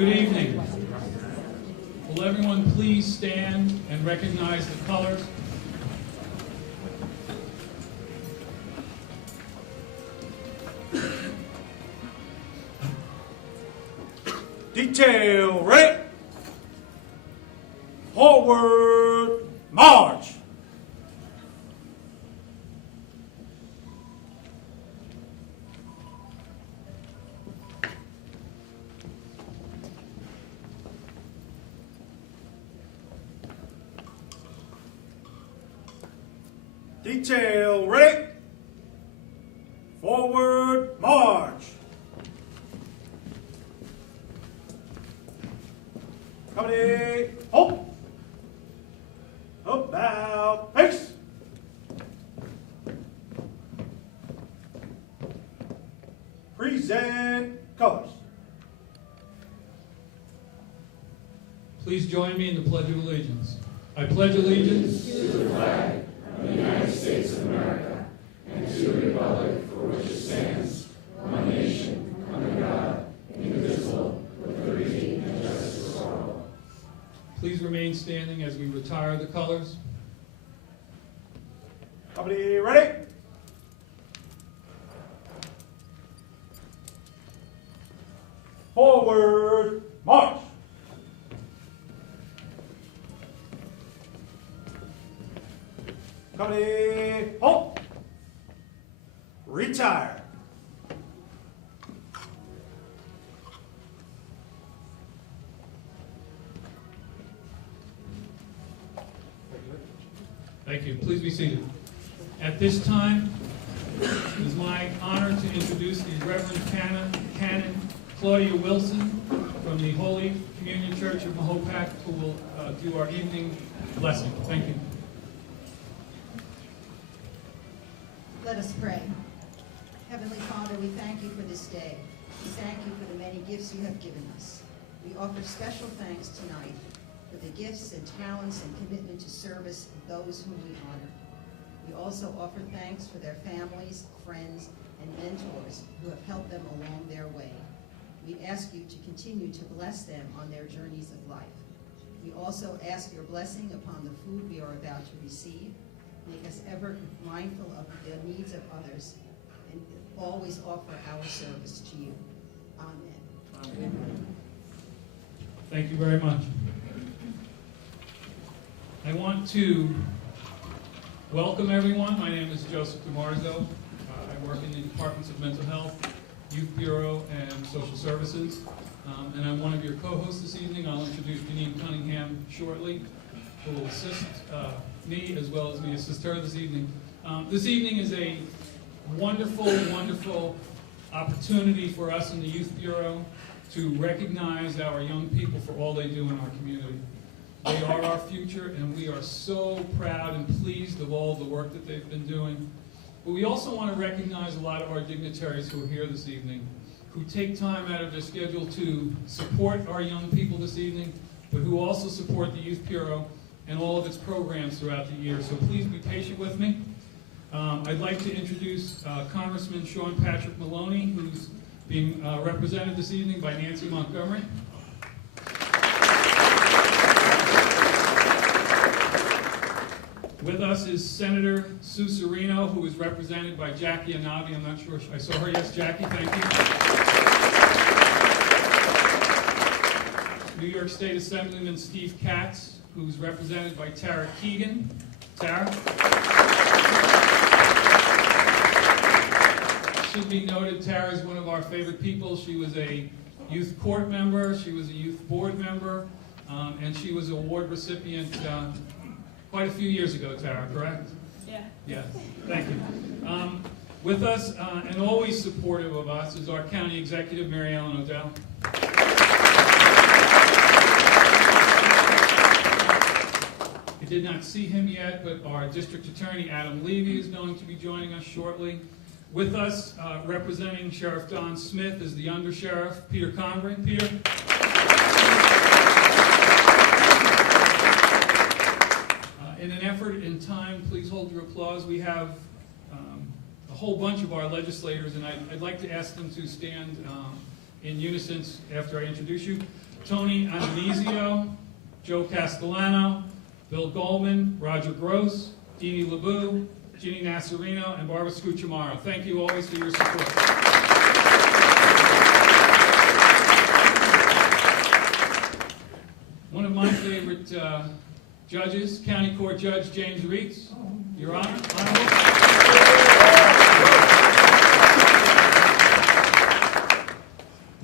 Good evening. Will everyone please stand and recognize the colors? Detail ready. Forward march. Detail ready. Forward march. Company, halt. About face. Present colors. Please join me in the Pledge of Allegiance. I pledge allegiance to the flag of the United States of America and to the republic for which it stands, one nation, under God, indivisible, with liberty and justice for all. Please remain standing as we retire the colors. Company ready? Forward march. Company, halt. Retire. Thank you. Please be seated. At this time, it is my honor to introduce the Reverend Canon Claudia Wilson from the Holy Communion Church of Mahopac, who will do our evening blessing. Thank you. Let us pray. Heavenly Father, we thank you for this day. We thank you for the many gifts you have given us. We offer special thanks tonight for the gifts and talents and commitment to service of those whom we honor. We also offer thanks for their families, friends, and mentors who have helped them along their way. We ask you to continue to bless them on their journeys of life. We also ask your blessing upon the food we are about to receive. Make us ever mindful of the needs of others and always offer our service to you. Amen. Amen. Thank you very much. I want to welcome everyone. My name is Joseph DeMarzo. I work in the Departments of Mental Health, Youth Bureau, and Social Services. And I'm one of your co-hosts this evening. I'll introduce Janine Cunningham shortly, who will assist me as well as me assist her this evening. This evening is a wonderful, wonderful opportunity for us in the Youth Bureau to recognize our young people for all they do in our community. They are our future, and we are so proud and pleased of all the work that they've been doing. But we also want to recognize a lot of our dignitaries who are here this evening, who take time out of their schedule to support our young people this evening, but who also support the Youth Bureau and all of its programs throughout the year. So please be patient with me. I'd like to introduce Congressman Sean Patrick Maloney, who's being represented this evening by Nancy Montgomery. With us is Senator Sue Serino, who is represented by Jackie Anavi. I'm not sure I saw her. Yes, Jackie, thank you. New York State Assemblyman Steve Katz, who's represented by Tara Keegan. Tara. Should be noted, Tara is one of our favorite people. She was a youth court member, she was a youth board member, and she was an award recipient quite a few years ago, Tara, correct? Yeah. Yes, thank you. With us, and always supportive of us, is our County Executive, Mary Ellen O'Dell. I did not see him yet, but our District Attorney, Adam Levy, is going to be joining us shortly. With us, representing Sheriff Don Smith, is the Under Sheriff, Peter Convery. Peter? In an effort in time, please hold your applause. We have a whole bunch of our legislators, and I'd like to ask them to stand in unison after I introduce you. Tony Andonisio, Joe Castellano, Bill Goldman, Roger Gross, Deanie LeBou, Ginny Nasserino, and Barbara Scucciamaro. Thank you always for your support. One of my favorite judges, County Court Judge James Reitz. Your Honor.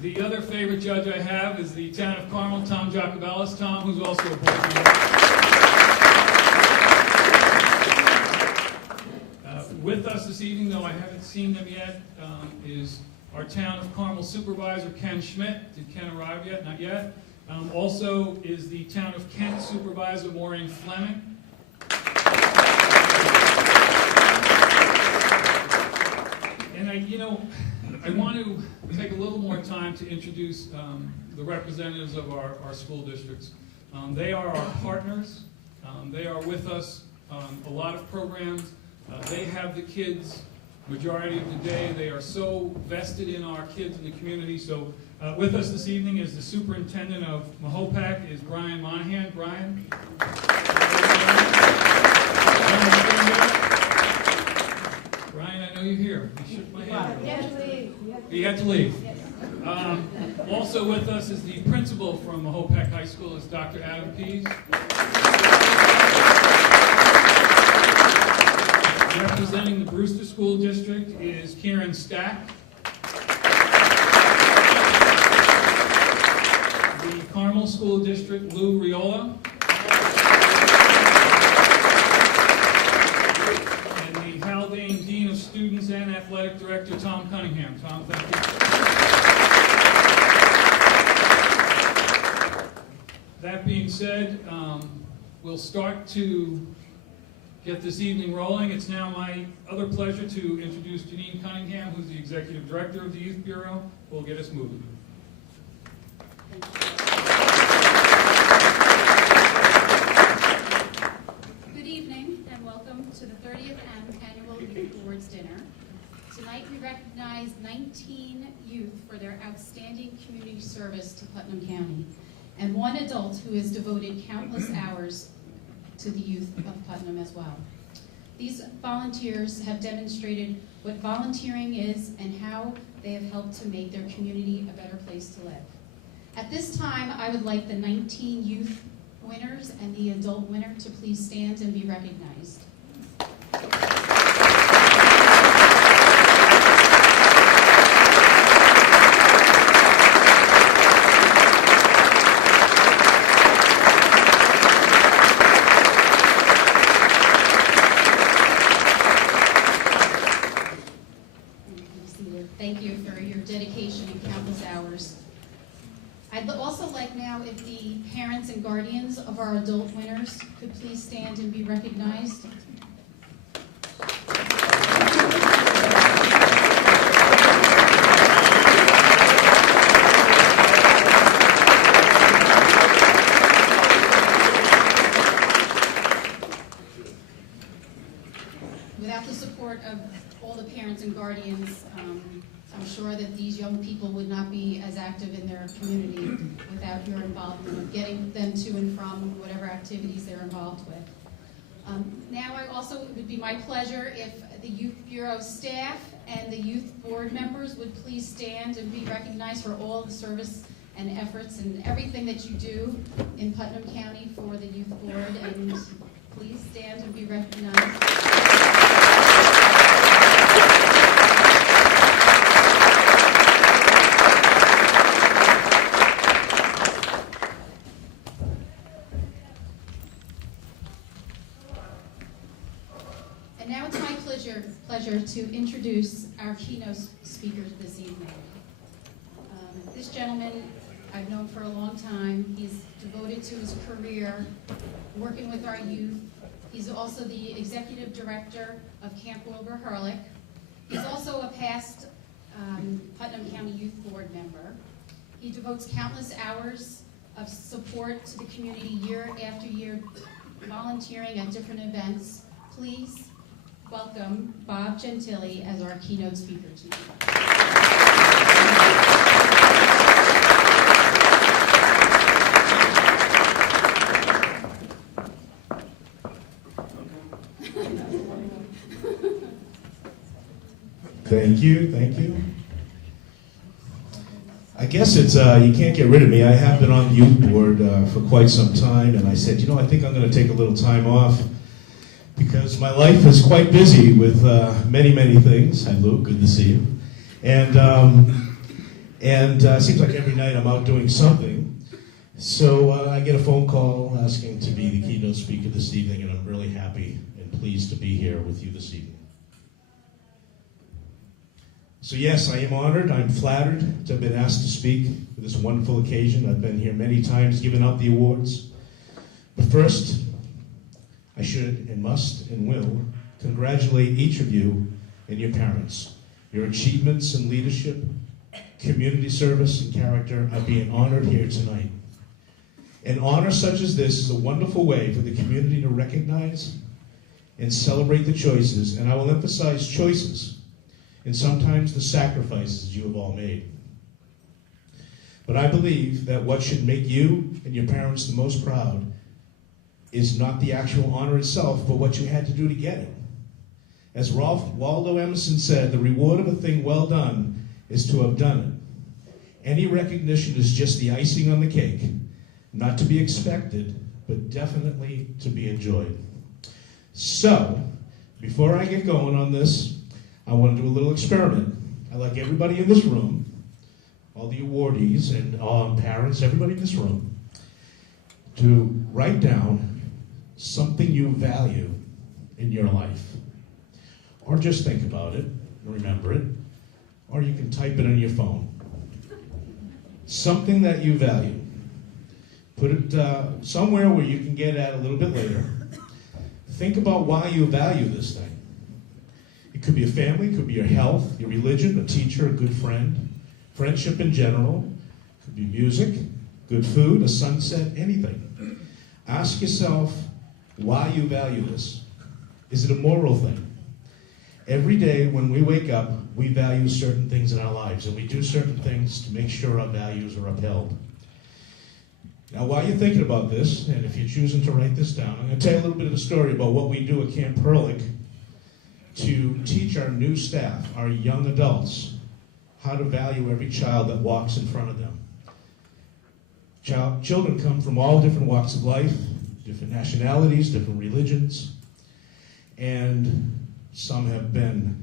The other favorite judge I have is the Town of Carmel, Tom Jacobellis. Tom, who's also a board member. With us this evening, though I haven't seen them yet, is our Town of Carmel Supervisor, Ken Schmidt. Did Ken arrive yet? Not yet. Also is the Town of Kent Supervisor, Maureen Fleming. And I want to take a little more time to introduce the representatives of our school districts. They are our partners. They are with us on a lot of programs. They have the kids majority of the day. They are so vested in our kids in the community. So with us this evening is the superintendent of Mahopac, is Brian Monahan. Brian? Brian, I know you're here. You shook my hand. He had to leave. Also with us is the principal from Mahopac High School, is Dr. Adam Pease. Representing the Brewster School District is Kieran Stack. The Carmel School District, Lou Riola. And the Haldane Dean of Students and Athletic Director, Tom Cunningham. Tom, thank you. That being said, we'll start to get this evening rolling. It's now my other pleasure to introduce Janine Cunningham, who's the Executive Director of the Youth Bureau, who will get us moving. Good evening and welcome to the 30th Annual Youth Awards Dinner. Tonight we recognize 19 youth for their outstanding community service to Putnam County, and one adult who has devoted countless hours to the youth of Putnam as well. These volunteers have demonstrated what volunteering is and how they have helped to make their community a better place to live. At this time, I would like the 19 youth winners and the adult winner to please stand and be recognized. Thank you for your dedication and countless hours. I'd also like now if the parents and guardians of our adult winners could please stand and be recognized. Without the support of all the parents and guardians, I'm sure that these young people would not be as active in their community without your involvement of getting them to and from whatever activities they're involved with. Now it would be my pleasure if the Youth Bureau staff and the youth board members would please stand and be recognized for all the service and efforts and everything that you do in Putnam County for the youth board, and please stand and be recognized. And now it's my pleasure to introduce our keynote speakers this evening. This gentleman I've known for a long time. He's devoted to his career working with our youth. He's also the executive director of Camp Wilbur Hurlick. He's also a past Putnam County Youth Board member. He devotes countless hours of support to the community year after year, volunteering at different events. Please welcome Bob Gentili as our keynote speaker tonight. Thank you, thank you. I guess it's, you can't get rid of me. I have been on the youth board for quite some time, and I said, you know, I think I'm going to take a little time off because my life is quite busy with many, many things. Hi, Luke, good to see you. And it seems like every night I'm out doing something. So I get a phone call asking to be the keynote speaker this evening, and I'm really happy and pleased to be here with you this evening. So yes, I am honored, I'm flattered to have been asked to speak for this wonderful occasion. I've been here many times giving out the awards. But first, I should and must and will congratulate each of you and your parents. Your achievements in leadership, community service, and character are being honored here tonight. An honor such as this is a wonderful way for the community to recognize and celebrate the choices, and I will emphasize choices, and sometimes the sacrifices you have all made. But I believe that what should make you and your parents the most proud is not the actual honor itself, but what you had to do to get it. As Ralph Waldo Emerson said, the reward of a thing well done is to have done it. Any recognition is just the icing on the cake, not to be expected, but definitely to be enjoyed. So, before I get going on this, I want to do a little experiment. I'd like everybody in this room, all the awardees and parents, everybody in this room, to write down something you value in your life. Or just think about it, remember it, or you can type it on your phone. Something that you value. Put it somewhere where you can get at a little bit later. Think about why you value this thing. It could be a family, it could be your health, your religion, a teacher, a good friend, friendship in general, it could be music, good food, a sunset, anything. Ask yourself why you value this. Is it a moral thing? Every day when we wake up, we value certain things in our lives, and we do certain things to make sure our values are upheld. Now, while you're thinking about this, and if you're choosing to write this down, I'm going to tell you a little bit of the story about what we do at Camp Perlick to teach our new staff, our young adults, how to value every child that walks in front of them. Children come from all different walks of life, different nationalities, different religions, and some have been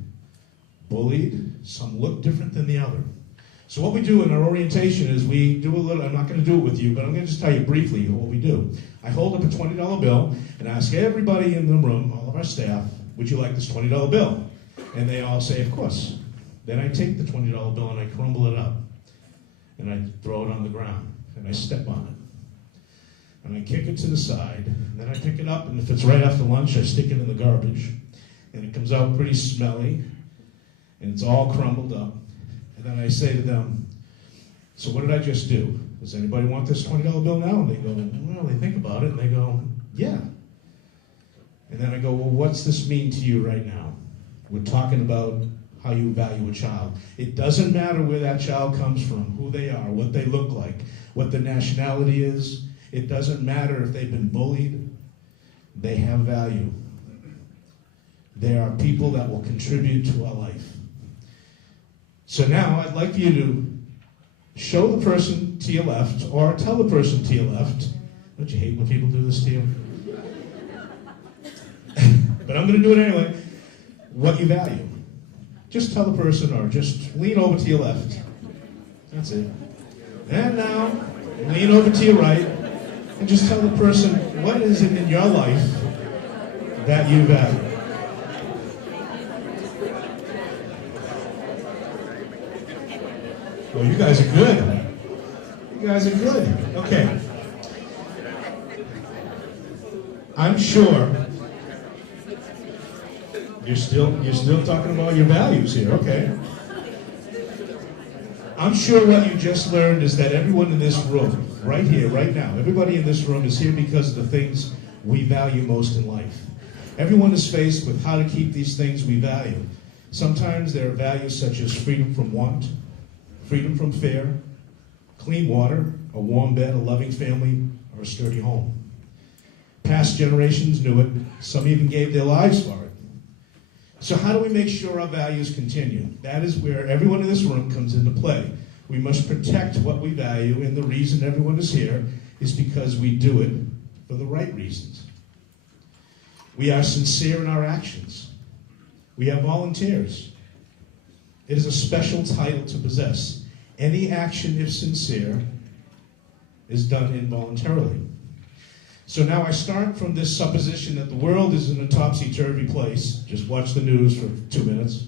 bullied, some look different than the other. So what we do in our orientation is we do a little, I'm not going to do it with you, but I'm going to just tell you briefly what we do. I hold up a $20 bill and ask everybody in the room, all of our staff, would you like this $20 bill? And they all say, of course. Then I take the $20 bill and I crumble it up. And I throw it on the ground. And I step on it. And I kick it to the side. And then I pick it up, and if it's right after lunch, I stick it in the garbage. And it comes out pretty smelly. And it's all crumbled up. And then I say to them, so what did I just do? Does anybody want this $20 bill now? And they go, well, they think about it. And they go, yeah. And then I go, well, what's this mean to you right now? We're talking about how you value a child. It doesn't matter where that child comes from, who they are, what they look like, what their nationality is. It doesn't matter if they've been bullied. They have value. They are people that will contribute to our life. So now I'd like you to show the person to your left, or tell the person to your left. Don't you hate when people do this to you? But I'm going to do it anyway. What you value. Just tell the person, or just lean over to your left. That's it. And now, lean over to your right, and just tell the person, what is it in your life that you value? Well, you guys are good. You guys are good. Okay. I'm sure you're still talking about your values here, okay. I'm sure what you just learned is that everyone in this room, right here, right now, everybody in this room is here because of the things we value most in life. Everyone is faced with how to keep these things we value. Sometimes there are values such as freedom from want, freedom from fear, clean water, a warm bed, a loving family, or a sturdy home. Past generations knew it. Some even gave their lives for it. So how do we make sure our values continue? That is where everyone in this room comes into play. We must protect what we value, and the reason everyone is here is because we do it for the right reasons. We are sincere in our actions. We have volunteers. It is a special title to possess. Any action, if sincere, is done involuntarily. So now I start from this supposition that the world is in a topsy-turvy place. Just watch the news for 2 minutes.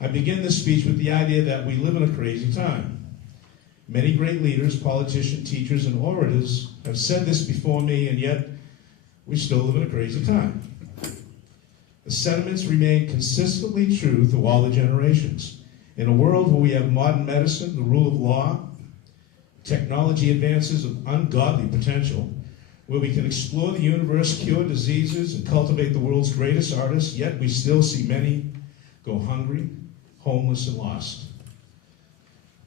I begin this speech with the idea that we live in a crazy time. Many great leaders, politicians, teachers, and orators have said this before me, and yet we still live in a crazy time. The sentiments remain consistently true through all the generations. In a world where we have modern medicine, the rule of law, technology advances of ungodly potential, where we can explore the universe, cure diseases, and cultivate the world's greatest artists, yet we still see many go hungry, homeless, and lost.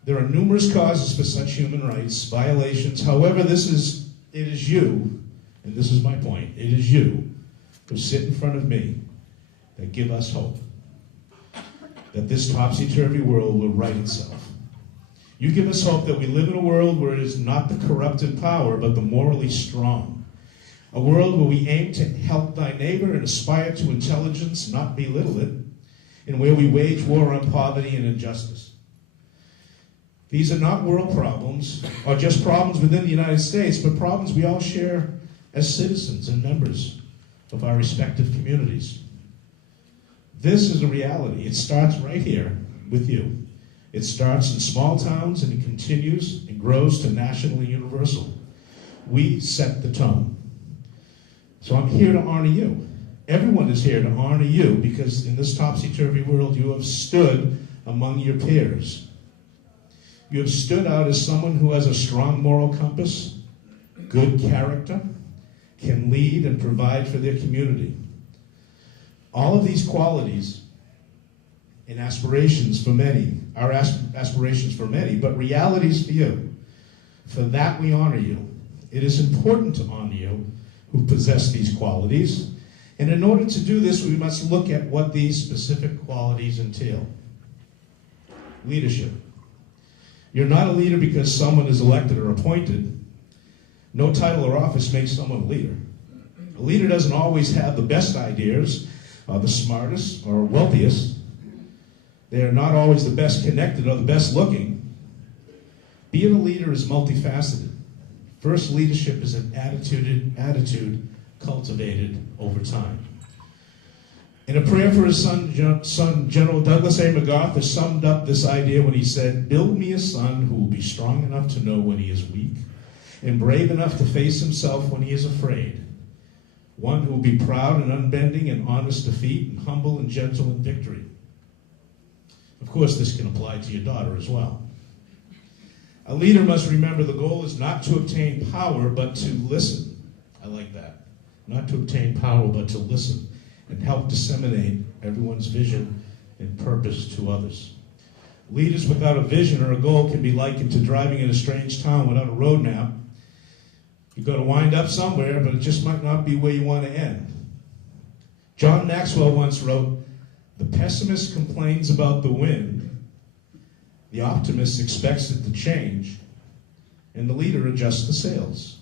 There are numerous causes for such human rights violations. However, it is you, and this is my point, it is you who sit in front of me that give us hope that this topsy-turvy world will right itself. You give us hope that we live in a world where it is not the corrupted power, but the morally strong. A world where we aim to help thy neighbor and aspire to intelligence, not belittle it, and where we wage war on poverty and injustice. These are not world problems, or just problems within the United States, but problems we all share as citizens and members of our respective communities. This is a reality. It starts right here with you. It starts in small towns and it continues and grows to national and universal. We set the tone. So I'm here to honor you. Everyone is here to honor you because in this topsy-turvy world you have stood among your peers. You have stood out as someone who has a strong moral compass, good character, can lead and provide for their community. All of these qualities and aspirations for many are aspirations for many, but realities for you. For that we honor you. It is important to honor you who possess these qualities. And in order to do this, we must look at what these specific qualities entail. Leadership. You're not a leader because someone is elected or appointed. No title or office makes someone a leader. A leader doesn't always have the best ideas, or the smartest, or wealthiest. They are not always the best connected or the best looking. Being a leader is multifaceted. First, leadership is an attitude cultivated over time. In a prayer for his son, General Douglas A. MacArthur summed up this idea when he said, "Build me a son who will be strong enough to know when he is weak and brave enough to face himself when he is afraid. One who will be proud and unbending in honest defeat and humble and gentle in victory." Of course, this can apply to your daughter as well. A leader must remember the goal is not to obtain power, but to listen. I like that. Not to obtain power, but to listen and help disseminate everyone's vision and purpose to others. Leaders without a vision or a goal can be likened to driving in a strange town without a road map. You're going to wind up somewhere, but it just might not be where you want to end. John Maxwell once wrote, "The pessimist complains about the wind, the optimist expects it to change, and the leader adjusts the sails."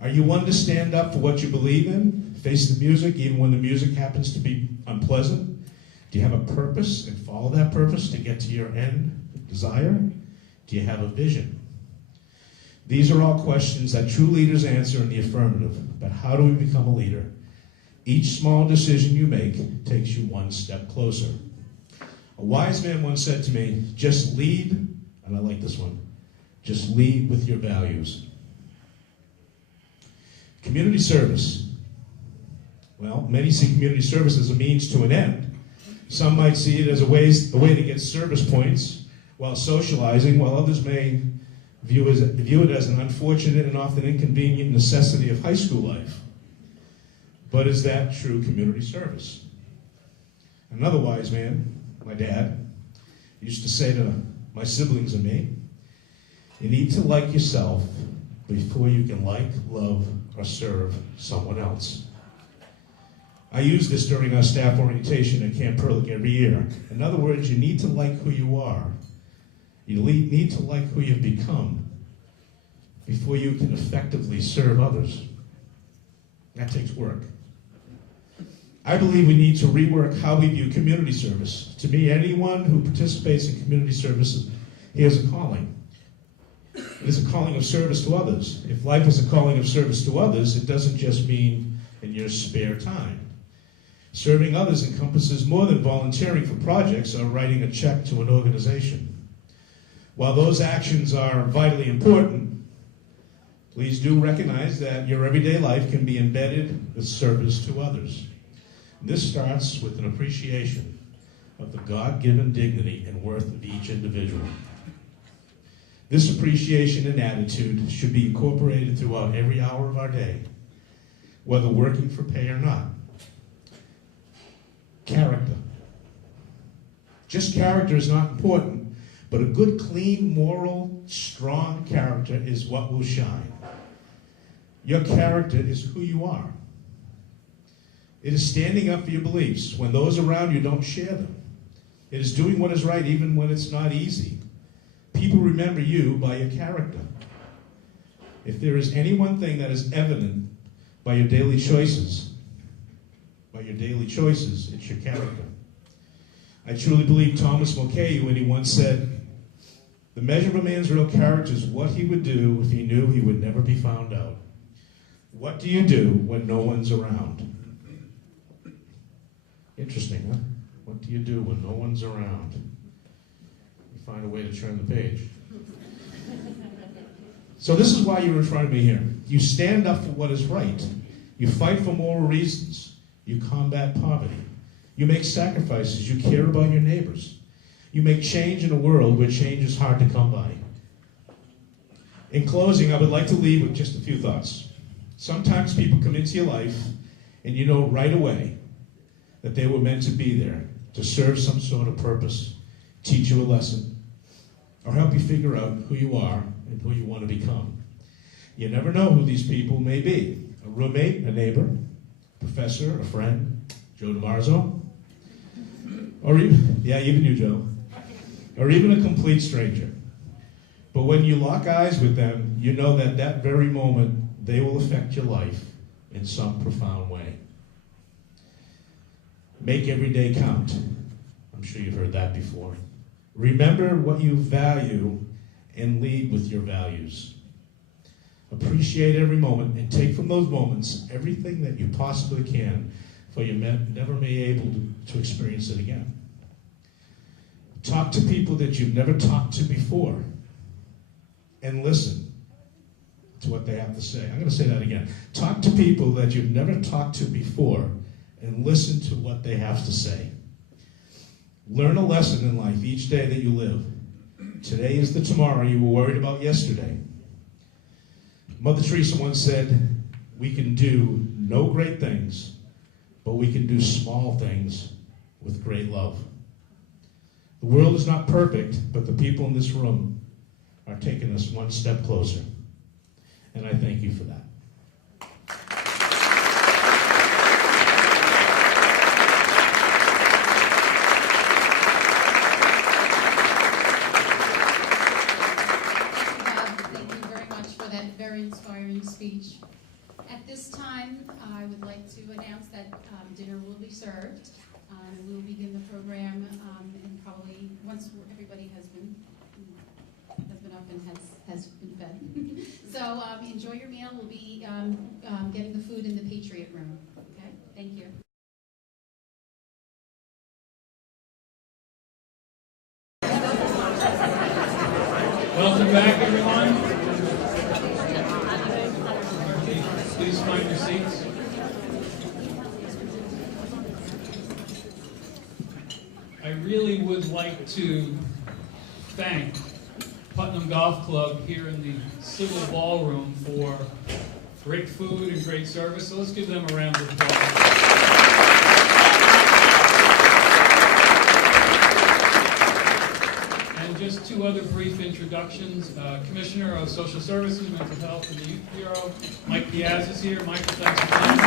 Are you one to stand up for what you believe in, face the music even when the music happens to be unpleasant? Do you have a purpose and follow that purpose to get to your end desire? Do you have a vision? These are all questions that true leaders answer in the affirmative. But how do we become a leader? Each small decision you make takes you one step closer. A wise man once said to me, "Just lead," and I like this one, "just lead with your values." Community service. Well, many see community service as a means to an end. Some might see it as a way to get service points while socializing, while others may view it as an unfortunate and often inconvenient necessity of high school life. But is that true community service? Another wise man, my dad, used to say to my siblings and me, "You need to like yourself before you can like, love, or serve someone else. I use this during our staff orientation at Camp Perlick every year. In other words, you need to like who you are. You need to like who you've become before you can effectively serve others. That takes work. I believe we need to rework how we view community service. To me, anyone who participates in community service, he has a calling. It is a calling of service to others. If life is a calling of service to others, it doesn't just mean in your spare time. Serving others encompasses more than volunteering for projects or writing a check to an organization. While those actions are vitally important, please do recognize that your everyday life can be embedded with service to others. This starts with an appreciation of the God-given dignity and worth of each individual. This appreciation and attitude should be incorporated throughout every hour of our day, whether working for pay or not. Character. Just character is not important, but a good, clean, moral, strong character is what will shine. Your character is who you are. It is standing up for your beliefs when those around you don't share them. It is doing what is right even when it's not easy. People remember you by your character. If there is any one thing that is evident by your daily choices, it's your character. I truly believe Thomas Mulcahy when he once said, "The measure of a man's real character is what he would do if he knew he would never be found out." What do you do when no one's around? Interesting, huh? What do you do when no one's around? You find a way to turn the page. So this is why you're in front of me here. You stand up for what is right. You fight for moral reasons. You combat poverty. You make sacrifices. You care about your neighbors. You make change in a world where change is hard to come by. In closing, I would like to leave with just a few thoughts. Sometimes people come into your life and you know right away that they were meant to be there to serve some sort of purpose, teach you a lesson, or help you figure out who you are and who you want to become. You never know who these people may be. A roommate, a neighbor, a professor, a friend, Joe DiMarzo, or even you, Joe, or even a complete stranger. But when you lock eyes with them, you know that that very moment they will affect your life in some profound way. Make every day count. I'm sure you've heard that before. Remember what you value and lead with your values. Appreciate every moment and take from those moments everything that you possibly can, for you never may be able to experience it again. Talk to people that you've never talked to before and listen to what they have to say. I'm going to say that again. Talk to people that you've never talked to before and listen to what they have to say. Learn a lesson in life each day that you live. Today is the tomorrow you were worried about yesterday. Mother Teresa once said, "We can do no great things, but we can do small things with great love." The world is not perfect, but the people in this room are taking us one step closer. And I thank you for that. Thank you very much for that very inspiring speech. At this time, I would like to announce that dinner will be served. We will begin the program and probably once everybody has been up and has been fed. So enjoy your meal. We'll be getting the food in the Patriot Room. Okay? Thank you. Welcome back, everyone. Please find your seats. I really would like to thank Putnam Golf Club here in the Civil Ballroom for great food and great service. So let's give them a round of applause. And just two other brief introductions. introductions. Commissioner of Social Services, Mental Health, and the Youth Bureau, Mike Diaz is here. Michael, thanks for coming.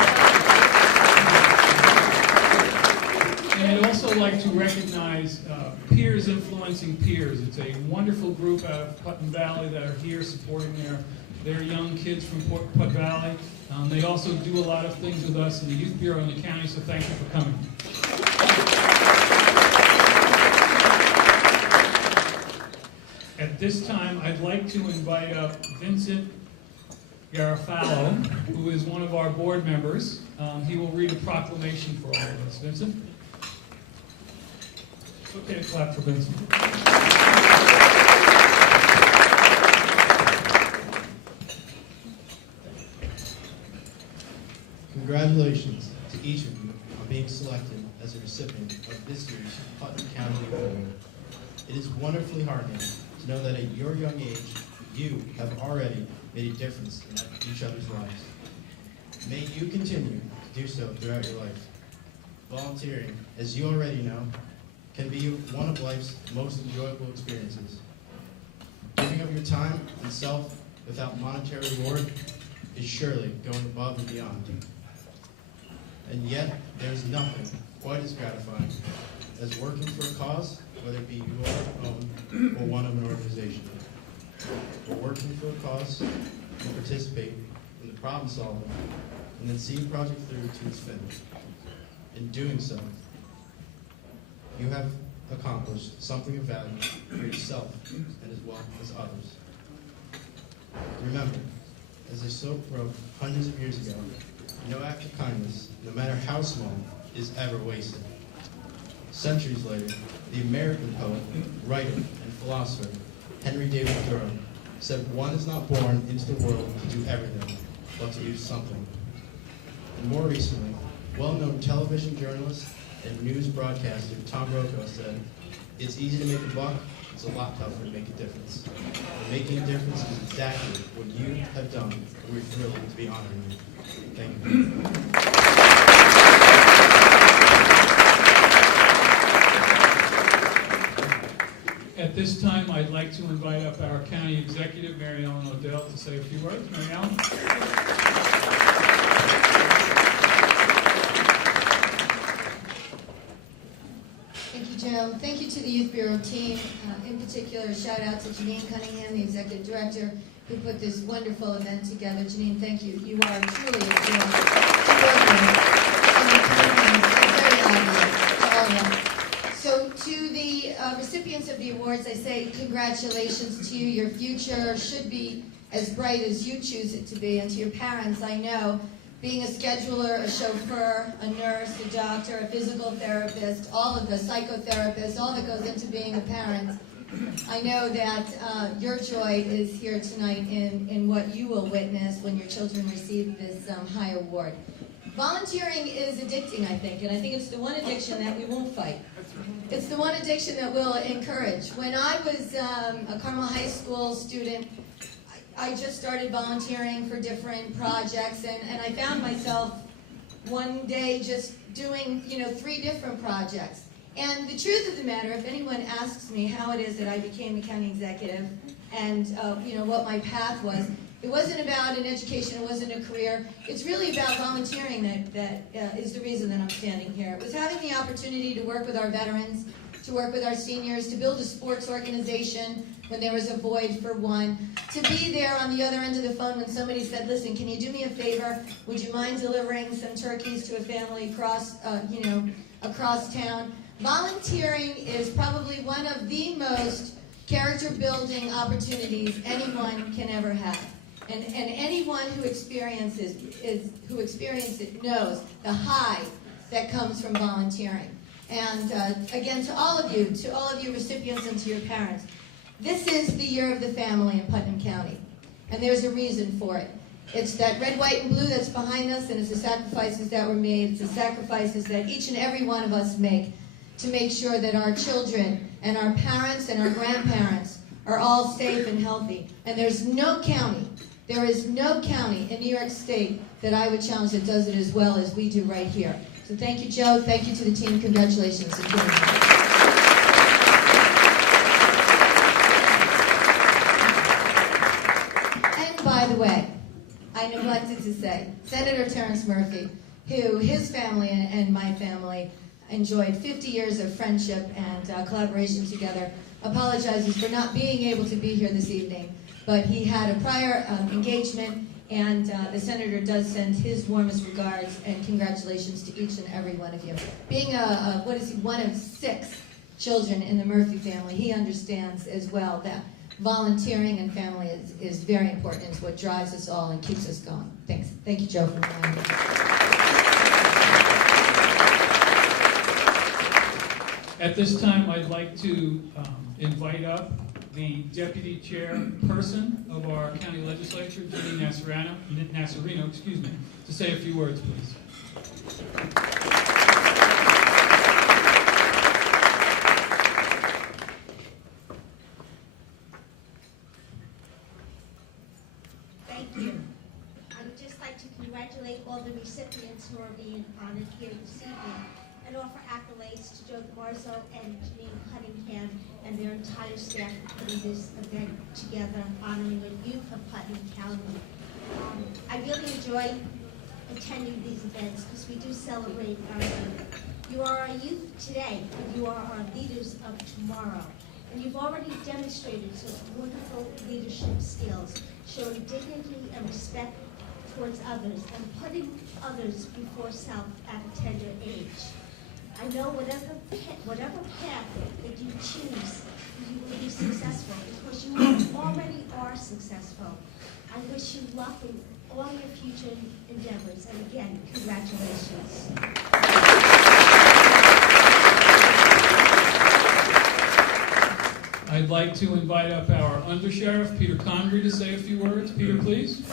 And I'd also like to recognize Peers Influencing Peers. It's a wonderful group out of Putnam Valley that are here supporting their young kids from Putt Valley. They also do a lot of things with us in the Youth Bureau in the county, so thank you for coming. At this time, I'd like to invite up Vincent Garofalo, who is one of our board members. He will read a proclamation for all of us. Vincent? It's okay to clap for Vincent. Congratulations to each of you on being selected as a recipient of this year's Putnam County Award. It is wonderfully heartening to know that at your young age, you have already made a difference in each other's lives. May you continue to do so throughout your life. Volunteering, as you already know, can be one of life's most enjoyable experiences. Giving up your time and self without monetary reward is surely going above and beyond. And yet, there is nothing quite as gratifying as working for a cause, whether it be your own or one of an organization. Or working for a cause, you participate in the problem solving, and then see a project through to its finish. In doing so, you have accomplished something of value for yourself and as well as others. Remember, as a soap wrote hundreds of years ago, no act of kindness, no matter how small, is ever wasted. Centuries later, the American poet, writer, and philosopher Henry David Thoreau said one is not born into the world to do everything, but to do something. And more recently, well-known television journalist and news broadcaster Tom Brokaw said, "It's easy to make a buck, it's a lot tougher to make a difference." And making a difference is exactly what you have done, and we're thrilled to be honoring you. Thank you. At this time, I'd like to invite up our county executive, Mary Ellen Odell, to say a few words. Mary Ellen? Thank you, Joe. Thank you to the Youth Bureau team. In particular, a shout out to Janine Cunningham, the executive director, who put this wonderful event together. Janine, thank you. You are truly a joy to work with. And your commitment is very obvious to all of us. So to the recipients of the awards, I say congratulations to you. Your future should be as bright as you choose it to be. And to your parents, I know, being a scheduler, a chauffeur, a nurse, a doctor, a physical therapist, all of the psychotherapist, all that goes into being a parent, I know that your joy is here tonight in what you will witness when your children receive this high award. Volunteering is addicting, I think, and I think it's the one addiction that we won't fight. It's the one addiction that we'll encourage. When I was a Carmel High School student, I just started volunteering for different projects, and I found myself one day just doing, 3 different projects. And the truth of the matter, if anyone asks me how it is that I became the county executive and, what my path was, it wasn't about an education, it wasn't a career. It's really about volunteering that is the reason that I'm standing here. It was having the opportunity to work with our veterans, to work with our seniors, to build a sports organization when there was a void for one, to be there on the other end of the phone when somebody said, "Listen, can you do me a favor? Would you mind delivering some turkeys to a family across town?" Volunteering is probably one of the most character-building opportunities anyone can ever have. And anyone who experiences it knows the high that comes from volunteering. And again, to all of you recipients and to your parents, this is the year of the family in Putnam County. And there's a reason for it. It's that red, white, and blue that's behind us, and it's the sacrifices that were made. It's the sacrifices that each and every one of us make to make sure that our children and our parents and our grandparents are all safe and healthy. And there is no county in New York State that I would challenge that does it as well as we do right here. So thank you, Joe. Thank you to the team. Congratulations. I neglected to say, Senator Terrence Murphy, who his family and my family enjoyed 50 years of friendship and collaboration together, apologizes for not being able to be here this evening, but he had a prior engagement, and the senator does send his warmest regards and congratulations to each and every one of you. Being one of 6 children in the Murphy family, he understands as well that volunteering and family is very important. It's what drives us all and keeps us going. Thanks. Thank you, Joe, for reminding me. At this time, I'd like to invite up the deputy chairperson of our county legislature, Janine Nasarino, to say a few words, please. Thank you. I would just like to congratulate all the recipients who are being honored here this evening and offer accolades to Joe DeMarzo and Janine Cunningham and their entire staff for putting this event together, honoring the youth of Putnam County. I really enjoy attending these events because we do celebrate our youth. You are our youth today, and you are our leaders of tomorrow. And you've already demonstrated such wonderful leadership skills, showing dignity and respect towards others, and putting others before self at a tender age. I know whatever path that you choose, you will be successful because you already are successful. I wish you luck in all your future endeavors, and again, congratulations. I'd like to invite up our Undersheriff, Peter Condry, to say a few words. Peter, please.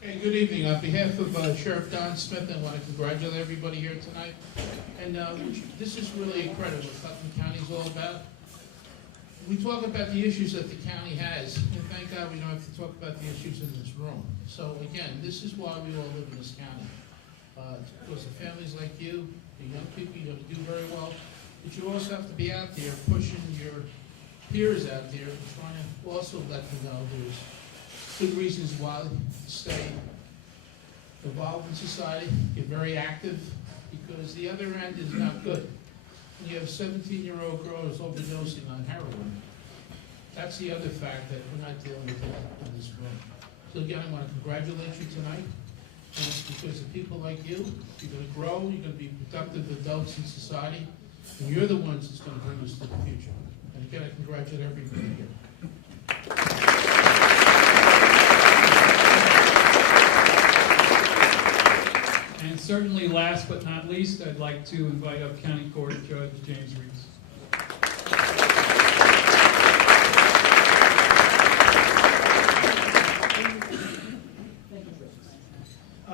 Hey, good evening. On behalf of Sheriff Don Smith, I want to congratulate everybody here tonight. And this is really incredible what Putnam County is all about. We talk about the issues that the county has, and thank God we don't have to talk about the issues in this room. So again, this is why we all live in this county. Because of families like you, the young people, you have to do very well, but you also have to be out there pushing your peers out there and trying to also let them know there's good reasons why to stay involved in society, get very active, because the other end is not good. When you have a 17-year-old girl who's overdosing on heroin, that's the other fact that we're not dealing with in this room. So again, I want to congratulate you tonight, and it's because of people like you, you're going to grow, you're going to be productive adults in society, and you're the ones that's going to bring us to the future. And again, I congratulate everybody here. And certainly last but not least, I'd like to invite up County Court Judge James Reeves.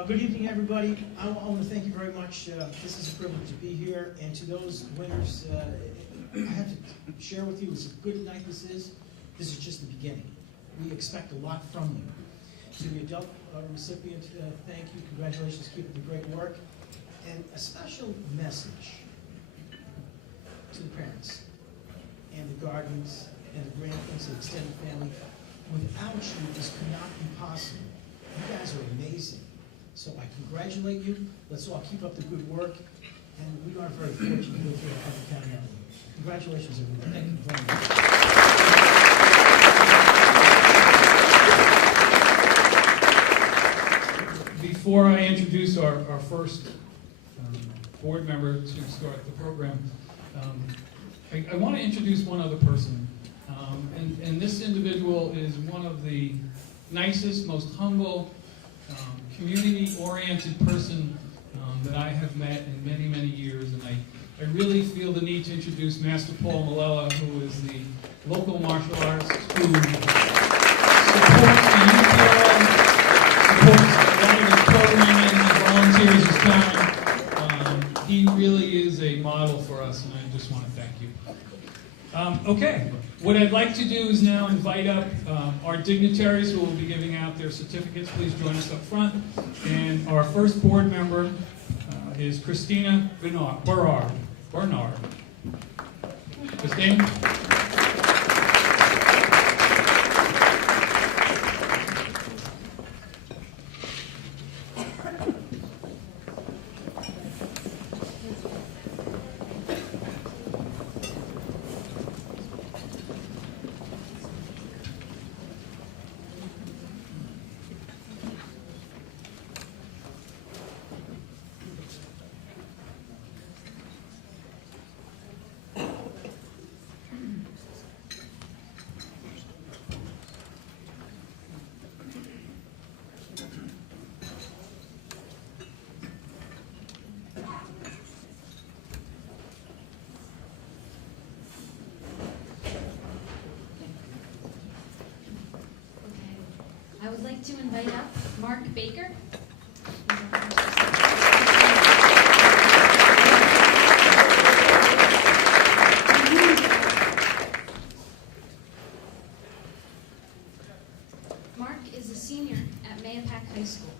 Good evening, everybody. I want to thank you very much. This is a privilege to be here. And to those winners, I have to share with you, it's a good night this is. This is just the beginning. We expect a lot from you. To the adult recipient, thank you, congratulations, keep up the great work. And a special message to the parents and the guardians and the grandparents and extended family. Without you, this could not be possible. You guys are amazing. So I congratulate you. Let's all keep up the good work. And we are very fortunate to go through our County Avenue. Congratulations, everyone. Thank you very much. Before I introduce our first board member to start the program, I want to introduce one other person. And this individual is one of the nicest, most humble, community-oriented person that I have met in many, many years. And I really feel the need to introduce Master Paul Malella, who is the local martial artist who supports the youth bureau, supports a lot of the programming and volunteers his time. He really is a model for us, and I just want to thank you. Okay, What I'd like to do is now invite up our dignitaries who will be giving out their certificates. Please join us up front. And our first board member is Christina Bernard. Christine? I would like to invite up Mark Baker. Mark is a senior at Mayapack High School.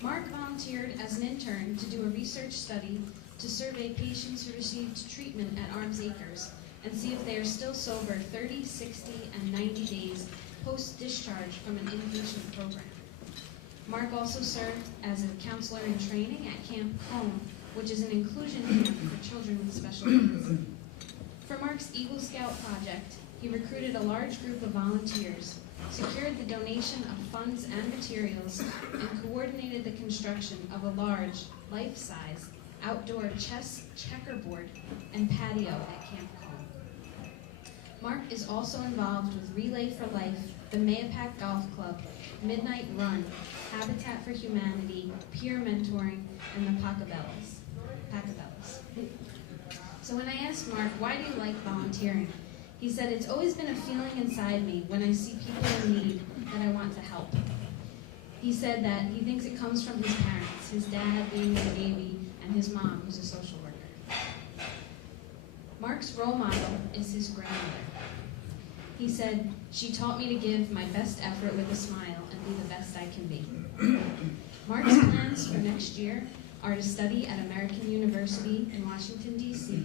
Mark volunteered as an intern to do a research study to survey patients who received treatment at Arms Acres and see if they are still sober 30, 60, and 90 days post-discharge from an inpatient program. Mark also served as a counselor in training at Camp Cone, which is an inclusion camp for children with special needs. For Mark's Eagle Scout project, he recruited a large group of volunteers, secured the donation of funds and materials, and coordinated the construction of a large, life-size, outdoor chess, checkerboard, and patio at Camp Cone. Mark is also involved with Relay for Life, the Mayapack Golf Club, Midnight Run, Habitat for Humanity, Peer Mentoring, and the Pacabellas. So when I asked Mark, why do you like volunteering? He said, it's always been a feeling inside me when I see people in need that I want to help. He said that he thinks it comes from his parents, his dad being in the Navy, and his mom, who's a social worker. Mark's role model is his grandmother. He said, she taught me to give my best effort with a smile and be the best I can be. Mark's plans for next year are to study at American University in Washington, D.C.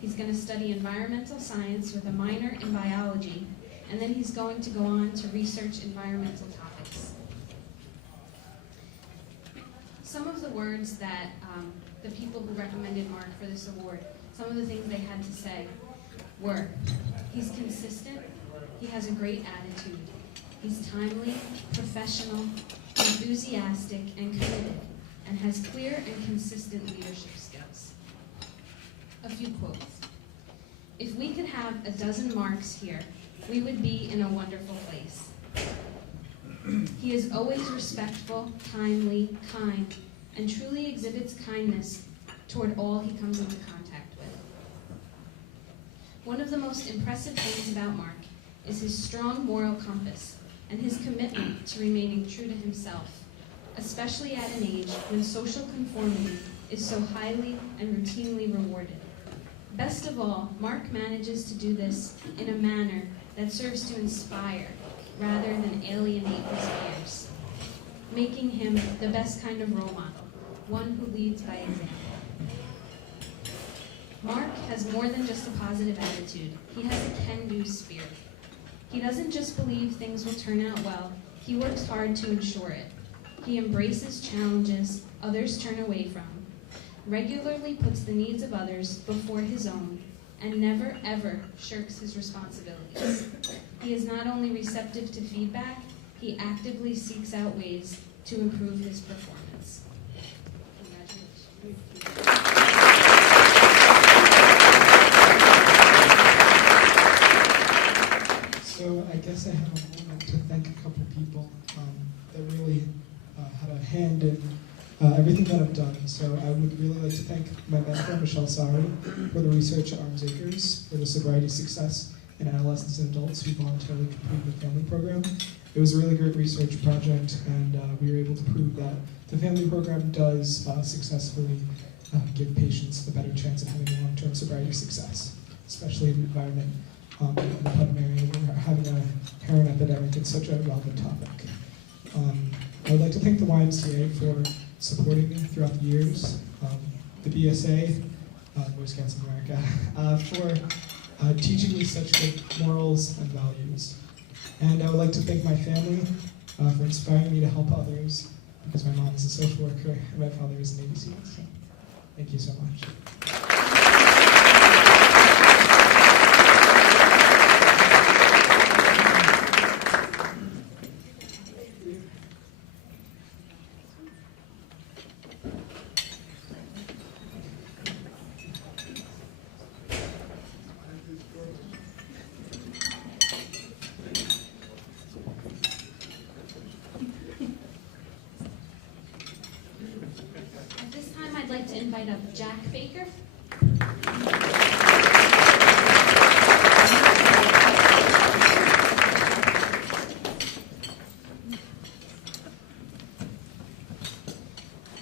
He's going to study environmental science with a minor in biology, and then he's going to go on to research environmental topics. Some of the words that the people who recommended Mark for this award, some of the things they had to say were, he's consistent, he has a great attitude, he's timely, professional, enthusiastic, and committed, and has clear and consistent leadership skills. A few quotes. If we could have a dozen Marks here, we would be in a wonderful place. He is always respectful, timely, kind, and truly exhibits kindness toward all he comes into contact with. One of the most impressive things about Mark is his strong moral compass and his commitment to remaining true to himself, especially at an age when social conformity is so highly and routinely rewarded. Best of all, Mark manages to do this in a manner that serves to inspire rather than alienate his peers, making him the best kind of role model, one who leads by example. Mark has more than just a positive attitude. He has a can-do spirit. He doesn't just believe things will turn out well, he works hard to ensure it. He embraces challenges others turn away from, regularly puts the needs of others before his own, and never, ever shirks his responsibilities. He is not only receptive to feedback, he actively seeks out ways to improve his performance. Congratulations. So I guess I have a moment to thank a couple people that really had a hand in everything that I've done. So I would really like to thank my mentor, Michelle Sari, for the research at Arms Acres, for the sobriety success in adolescents and adults who voluntarily completed the family program. It was a really great research project, and we were able to prove that the family program does successfully give patients the better chance of having a long-term sobriety success, especially in an environment in the Putnam area. We're having a heroin epidemic. It's such a relevant topic. I would like to thank the YMCA for supporting me throughout the years, the BSA, Boy Scouts of America, for teaching me such good morals and values. And I would like to thank my family for inspiring me to help others, because my mom is a social worker and my father is a Navy SEAL. So thank you so much. At this time, I'd like to invite up Jack Baker.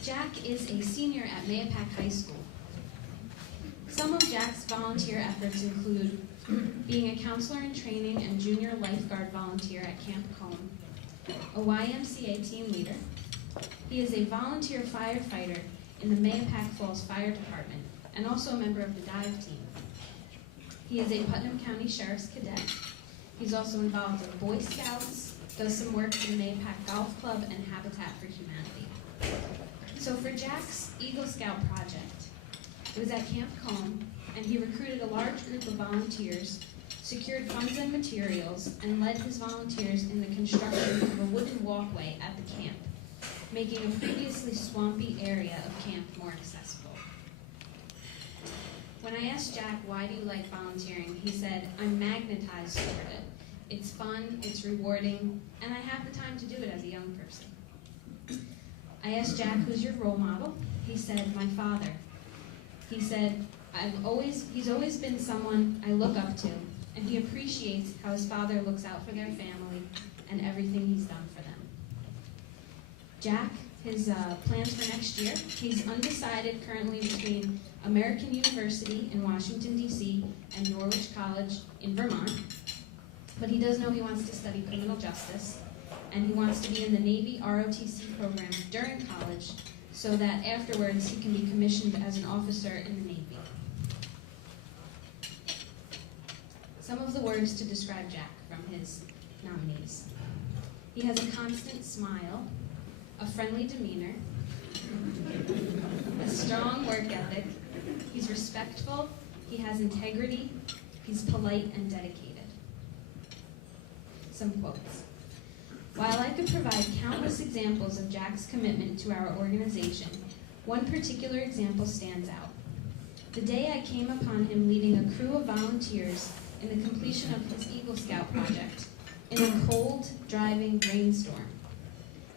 Jack is a senior at Mayapack High School. Some of Jack's volunteer efforts include being a counselor in training and junior lifeguard volunteer at Camp Cone, a YMCA team leader. He is a volunteer firefighter in the Mayapack Falls Fire Department and also a member of the dive team. He is a Putnam County Sheriff's Cadet. He's also involved in Boy Scouts, does some work for the Mayapack Golf Club and Habitat for Humanity. So for Jack's Eagle Scout project, it was at Camp Cone, and he recruited a large group of volunteers, secured funds and materials, and led his volunteers in the construction of a wooden walkway at the camp, making a previously swampy area of camp more accessible. When I asked Jack, why do you like volunteering, he said, I'm magnetized toward it. It's fun, it's rewarding, and I have the time to do it as a young person. I asked Jack, who's your role model? He said, my father. He said, he's always been someone I look up to, and he appreciates how his father looks out for their family and everything he's done for them. Jack, his plans for next year, he's undecided currently between American University in Washington, D.C. and Norwich College in Vermont, but he does know he wants to study criminal justice, and he wants to be in the Navy ROTC program during college so that afterwards he can be commissioned as an officer in the Navy. Some of the words to describe Jack from his nominees. He has a constant smile, a friendly demeanor, a strong work ethic, he's respectful, he has integrity, he's polite and dedicated. Some quotes. While I could provide countless examples of Jack's commitment to our organization, one particular example stands out. The day I came upon him leading a crew of volunteers in the completion of his Eagle Scout project in a cold, driving rainstorm.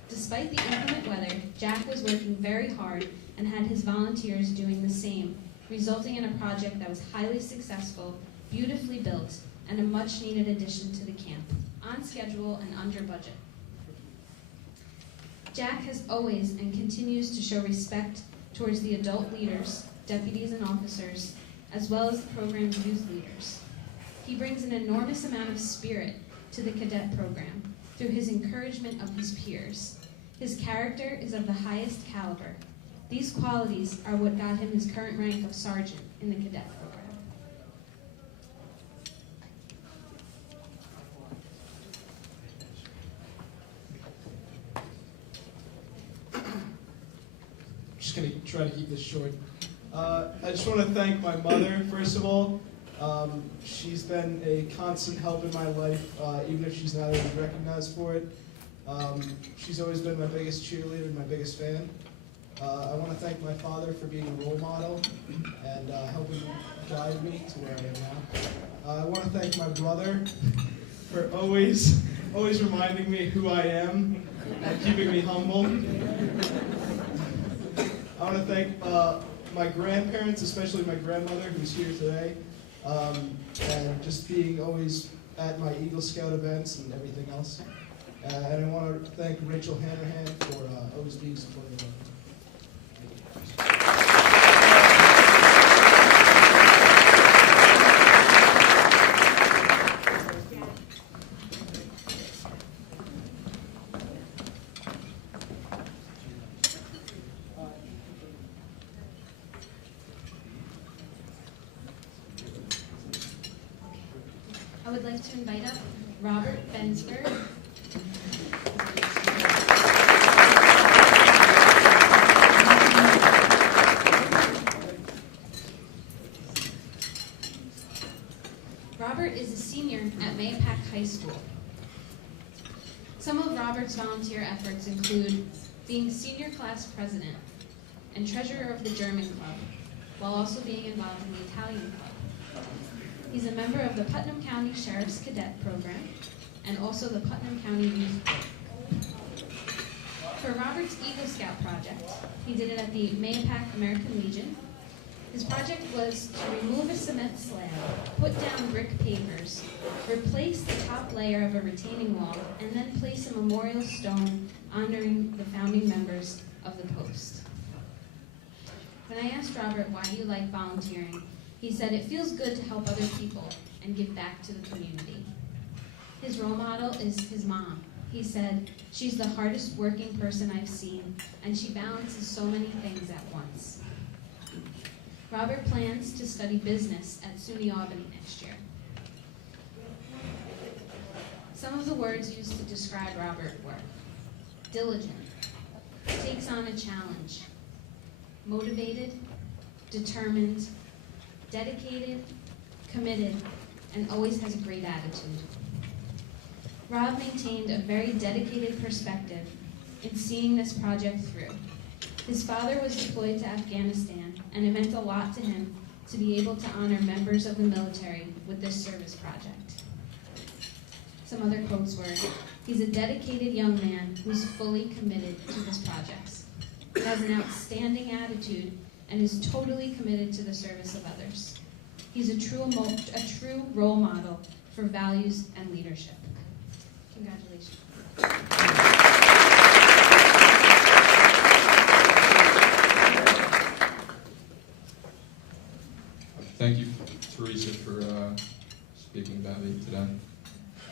Despite the inclement weather, Jack was working very hard and had his volunteers doing the same, resulting in a project that was highly successful, beautifully built, and a much-needed addition to the camp, on schedule and under budget. Jack has always and continues to show respect towards the adult leaders, deputies and officers, as well as the program's youth leaders. He brings an enormous amount of spirit to the cadet program through his encouragement of his peers. His character is of the highest caliber. These qualities are what got him his current rank of sergeant in the cadet program. Just going to try to keep this short. I just want to thank my mother, first of all. She's been a constant help in my life, even if she's not even recognized for it. She's always been my biggest cheerleader and my biggest fan. I want to thank my father for being a role model and helping guide me to where I am now. I want to thank my brother for always reminding me who I am and keeping me humble. I want to thank my grandparents, especially my grandmother who's here today, and just being always at my Eagle Scout events and everything else. And I want to thank Rachel Hanrahan for always being supportive of me. would like to invite up Robert Bensberg. Robert is a senior at Mayapack High School. Some of Robert's volunteer efforts include being senior class president and treasurer of the German Club, while also being involved in the Italian Club. He's a member of the Putnam County Sheriff's Cadet Program and also the Putnam County Youth Corps. For Robert's Eagle Scout project, he did it at the Mayapack American Legion. His project was to remove a cement slab, put down brick pavers, replace the top layer of a retaining wall, and then place a memorial stone honoring the founding members of the post. When I asked Robert, why do you like volunteering, he said it feels good to help other people and give back to the community. His role model is his mom. He said, she's the hardest working person I've seen, and she balances so many things at once. Robert plans to study business at SUNY Albany next year. Some of the words used to describe Robert were diligent, takes on a challenge, motivated, determined, dedicated, committed, and always has a great attitude. Rob maintained a very dedicated perspective in seeing this project through. His father was deployed to Afghanistan, and it meant a lot to him to be able to honor members of the military with this service project. Some other quotes were, he's a dedicated young man who's fully committed to this project. He has an outstanding attitude and is totally committed to the service of others. He's a true role model for values and leadership. Congratulations. Thank you, Teresa, for speaking about me today.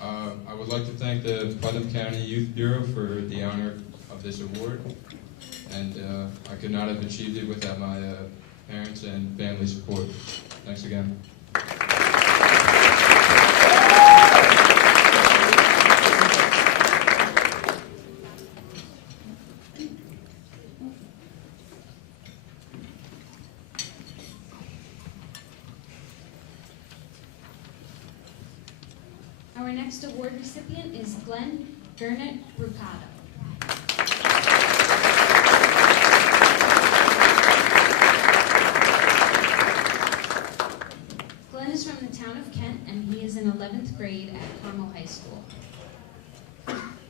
I would like to thank the Putnam County Youth Bureau for the honor of this award, and I could not have achieved it without my parents and family support. Thanks again. Our next award recipient is Glenn Gernett Rucado. Glenn is from the town of Kent, and he is in 11th grade at Carmel High School.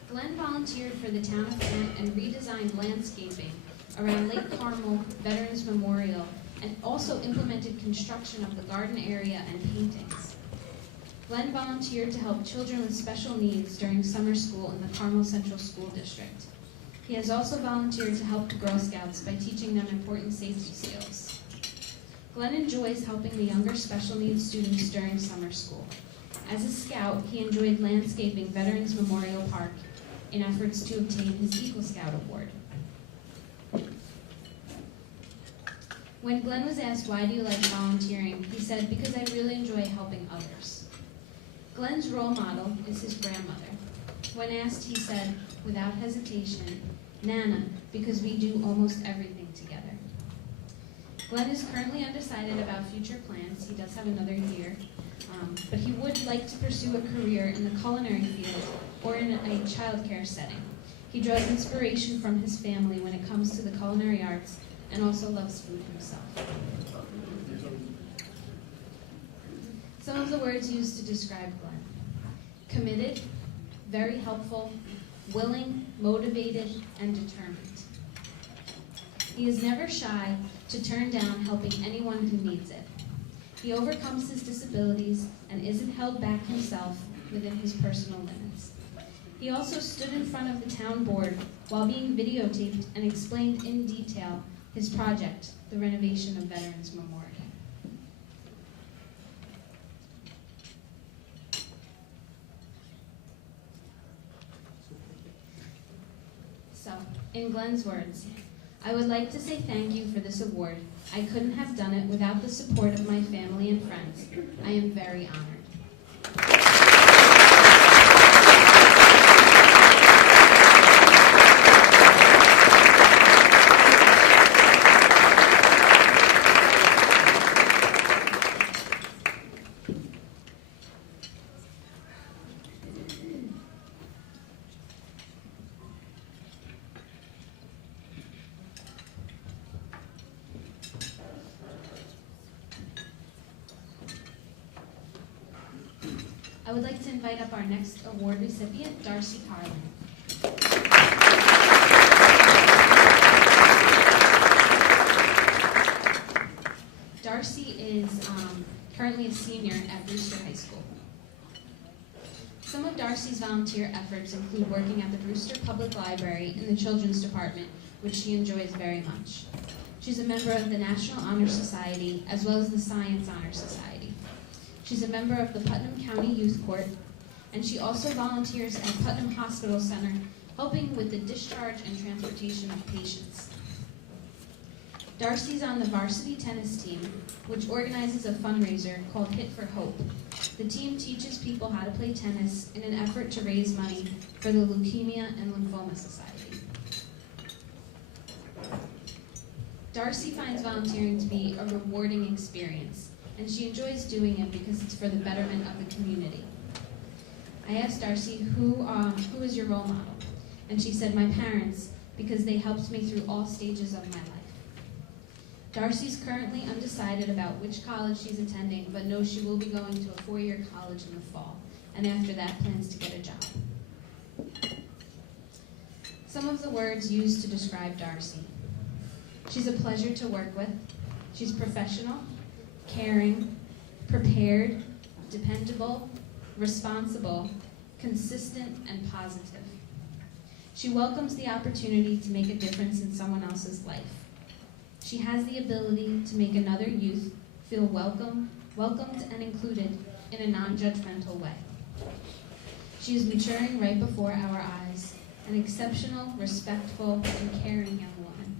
Glenn volunteered for the town of Kent and redesigned landscaping around Lake Carmel Veterans Memorial, and also implemented construction of the garden area and paintings. Glenn volunteered to help children with special needs during summer school in the Carmel Central School District. He has also volunteered to help the Girl Scouts by teaching them important safety skills. Glenn enjoys helping the younger special needs students during summer school. As a scout, he enjoyed landscaping Veterans Memorial Park in efforts to obtain his Eagle Scout Award. When Glenn was asked, why do you like volunteering, he said, because I really enjoy helping others. Glenn's role model is his grandmother. When asked, he said, without hesitation, Nana, because we do almost everything together. Glenn is currently undecided about future plans. He does have another year, but he would like to pursue a career in the culinary field or in a childcare setting. He draws inspiration from his family when it comes to the culinary arts and also loves food himself. Some of the words used to describe Glenn: committed, very helpful, willing, motivated, and determined. He is never shy to turn down helping anyone who needs it. He overcomes his disabilities and isn't held back himself within his personal limits. He also stood in front of the town board while being videotaped and explained in detail his project, the renovation of Veterans Memorial. So, in Glenn's words, I would like to say thank you for this award. I couldn't have done it without the support of my family and friends. I am very honored. I would like to invite up our next award recipient, Darcy Carlin. Darcy is currently a senior at Brewster High School. Some of Darcy's volunteer efforts include working at the Brewster Public Library in the Children's Department, which she enjoys very much. She's a member of the National Honor Society as well as the Science Honor Society. She's a member of the Putnam County Youth Court, and she also volunteers at Putnam Hospital Center, helping with the discharge and transportation of patients. Darcy's on the varsity tennis team, which organizes a fundraiser called Hit for Hope. The team teaches people how to play tennis in an effort to raise money for the Leukemia and Lymphoma Society. Darcy finds volunteering to be a rewarding experience, and she enjoys doing it because it's for the betterment of the community. I asked Darcy, who is your role model? And she said, my parents, because they helped me through all stages of my life. Darcy's currently undecided about which college she's attending, but knows she will be going to a 4-year college in the fall, and after that plans to get a job. Some of the words used to describe Darcy. She's a pleasure to work with. She's professional, caring, prepared, dependable, responsible, consistent, and positive. She welcomes the opportunity to make a difference in someone else's life. She has the ability to make another youth feel welcomed and included in a non-judgmental way. She is maturing right before our eyes, an exceptional, respectful, and caring young woman.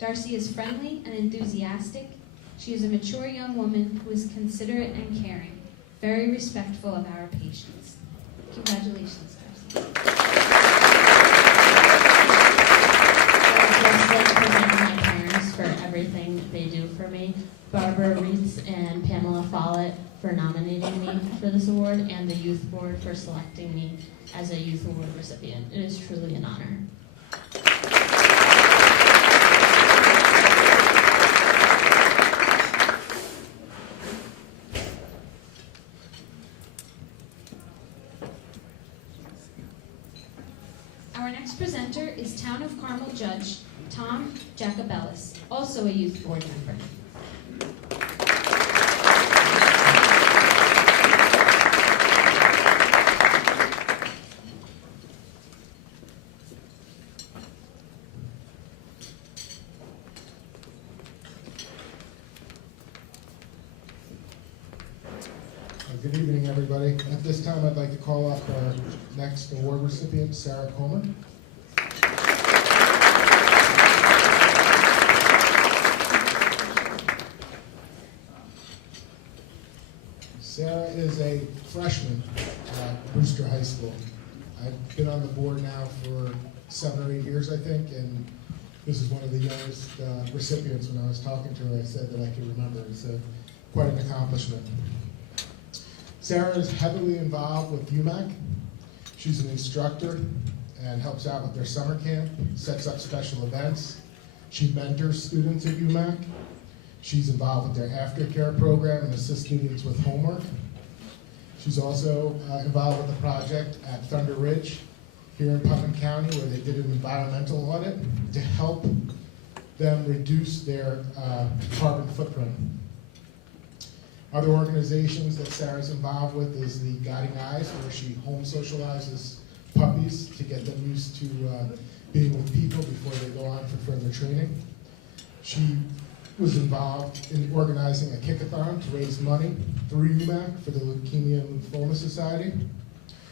Darcy is friendly and enthusiastic. She is a mature young woman who is considerate and caring, very respectful of our patients. Congratulations, Darcy. I'd just like to thank my parents for everything they do for me, Barbara Reitz and Pamela Follett for nominating me for this award, and the Youth Board for selecting me as a Youth Award recipient. It is truly an honor. Our next presenter is Town of Carmel Judge Tom Jacobellis, also a Youth Board member. Good evening, everybody. At this time, I'd like to call up our next award recipient, Sarah Coleman. Sarah is a freshman at Brewster High School. I've been on the board now for 7 or 8 years, I think, and this is one of the youngest recipients. When I was talking to her, I said that I could remember. It's quite an accomplishment. Sarah is heavily involved with UMAC. She's an instructor and helps out with their summer camp, sets up special events. She mentors students at UMAC. She's involved with their aftercare program and assists students with homework. She's also involved with the project at Thunder Ridge here in Putnam County, where they did an environmental audit to help them reduce their carbon footprint. Other organizations that Sarah's involved with is the Guiding Eyes, where she home socializes puppies to get them used to being with people before they go on for further training. She was involved in organizing a kickathon to raise money through UMAC for the Leukemia and Lymphoma Society.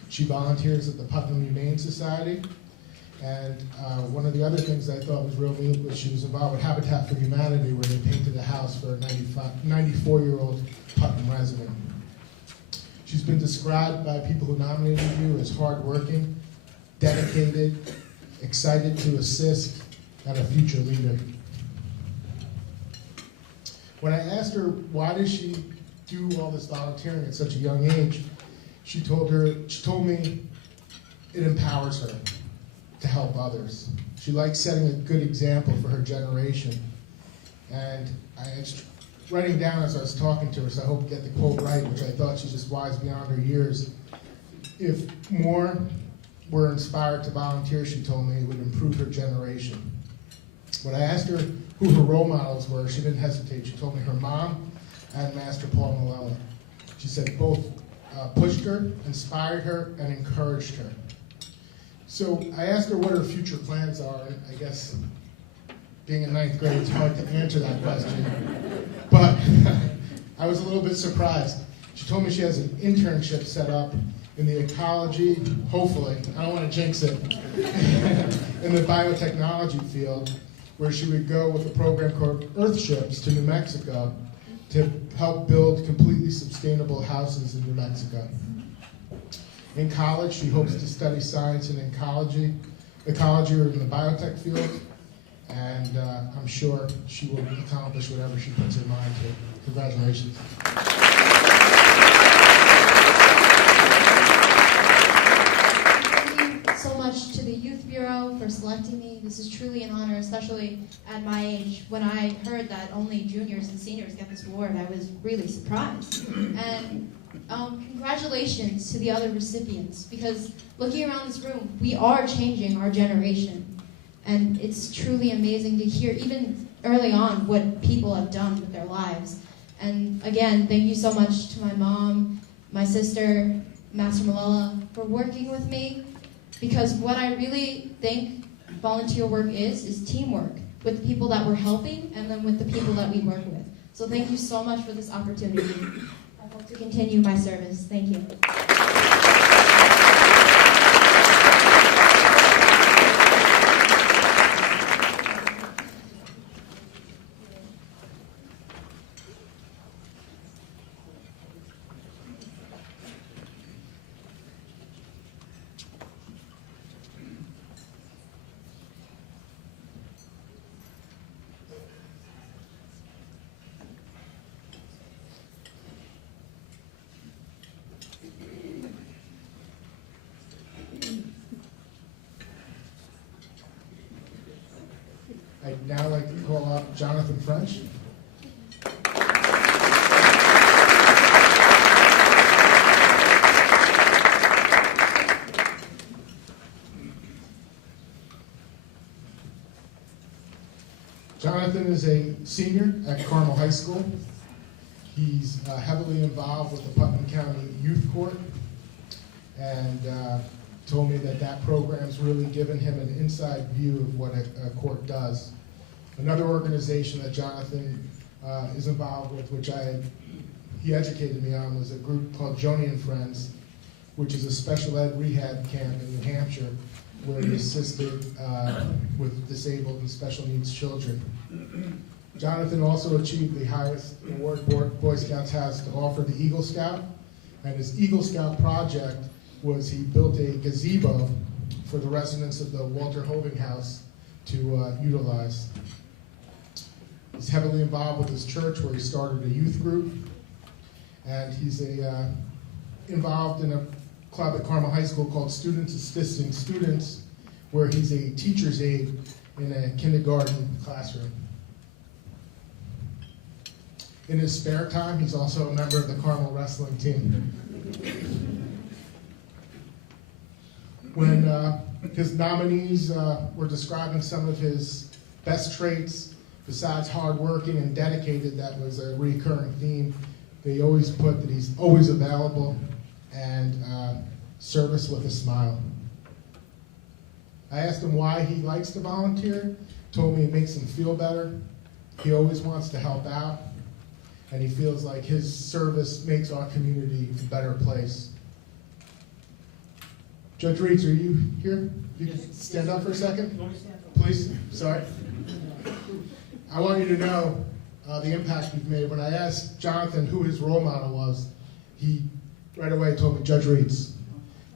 She volunteers at the Putnam Humane Society. And one of the other things I thought was real neat was she was involved with Habitat for Humanity, where they painted a house for a 94-year-old Putnam resident. She's been described by people who nominated you as hardworking, dedicated, excited to assist, and a future leader. When I asked her why does she do all this volunteering at such a young age, she told me it empowers her to help others. She likes setting a good example for her generation. And writing down as I was talking to her, so I hope to get the quote right, which I thought she's just wise beyond her years. If more were inspired to volunteer, she told me, it would improve her generation. When I asked her who her role models were, she didn't hesitate. She told me her mom and Master Paul Malella. She said both pushed her, inspired her, and encouraged her. So I asked her what her future plans are, and I guess being in 9th grade, it's hard to answer that question. But I was a little bit surprised. She told me she has an internship set up in the ecology, hopefully, I don't want to jinx it, in the biotechnology field, where she would go with a program called Earthships to New Mexico to help build completely sustainable houses in New Mexico. In college, she hopes to study science and ecology or in the biotech field, and I'm sure she will accomplish whatever she puts her mind to. Congratulations. Thank you so much to the Youth Bureau for selecting me. This is truly an honor, especially at my age. When I heard that only juniors and seniors get this award, I was really surprised. And congratulations to the other recipients, because looking around this room, we are changing our generation. And it's truly amazing to hear, even early on, what people have done with their lives. And again, thank you so much to my mom, my sister, Master Malella, for working with me, because what I really think volunteer work is teamwork with the people that we're helping and then with the people that we work with. So thank you so much for this opportunity. I hope to continue my service. Thank you. I'd now like to call up Jonathan French. Jonathan is a senior at Carmel High School. He's heavily involved with the Putnam County Youth Court, and told me that program's really given him an inside view of what a court does. Another organization that Jonathan is involved with, which he educated me on, was a group called Joni and Friends, which is a special ed rehab camp in New Hampshire, where he assisted with disabled and special needs children. Jonathan also achieved the highest award Boy Scouts has to offer, the Eagle Scout, and his Eagle Scout project was he built a gazebo for the residents of the Walter Hoving House to utilize. He's heavily involved with his church, where he started a youth group, and he's involved in a club at Carmel High School called Students Assisting Students, where he's a teacher's aide in a kindergarten classroom. In his spare time, he's also a member of the Carmel wrestling team. When his nominees were describing some of his best traits, besides hardworking and dedicated, that was a recurring theme. They always put that he's always available and service with a smile. I asked him why he likes to volunteer, told me it makes him feel better. He always wants to help out, and he feels like his service makes our community a better place. Judge Reeds, are you here? You can stand up for a second, please. Sorry. I want you to know the impact you've made. When I asked Jonathan who his role model was, he right away told me Judge Reeds.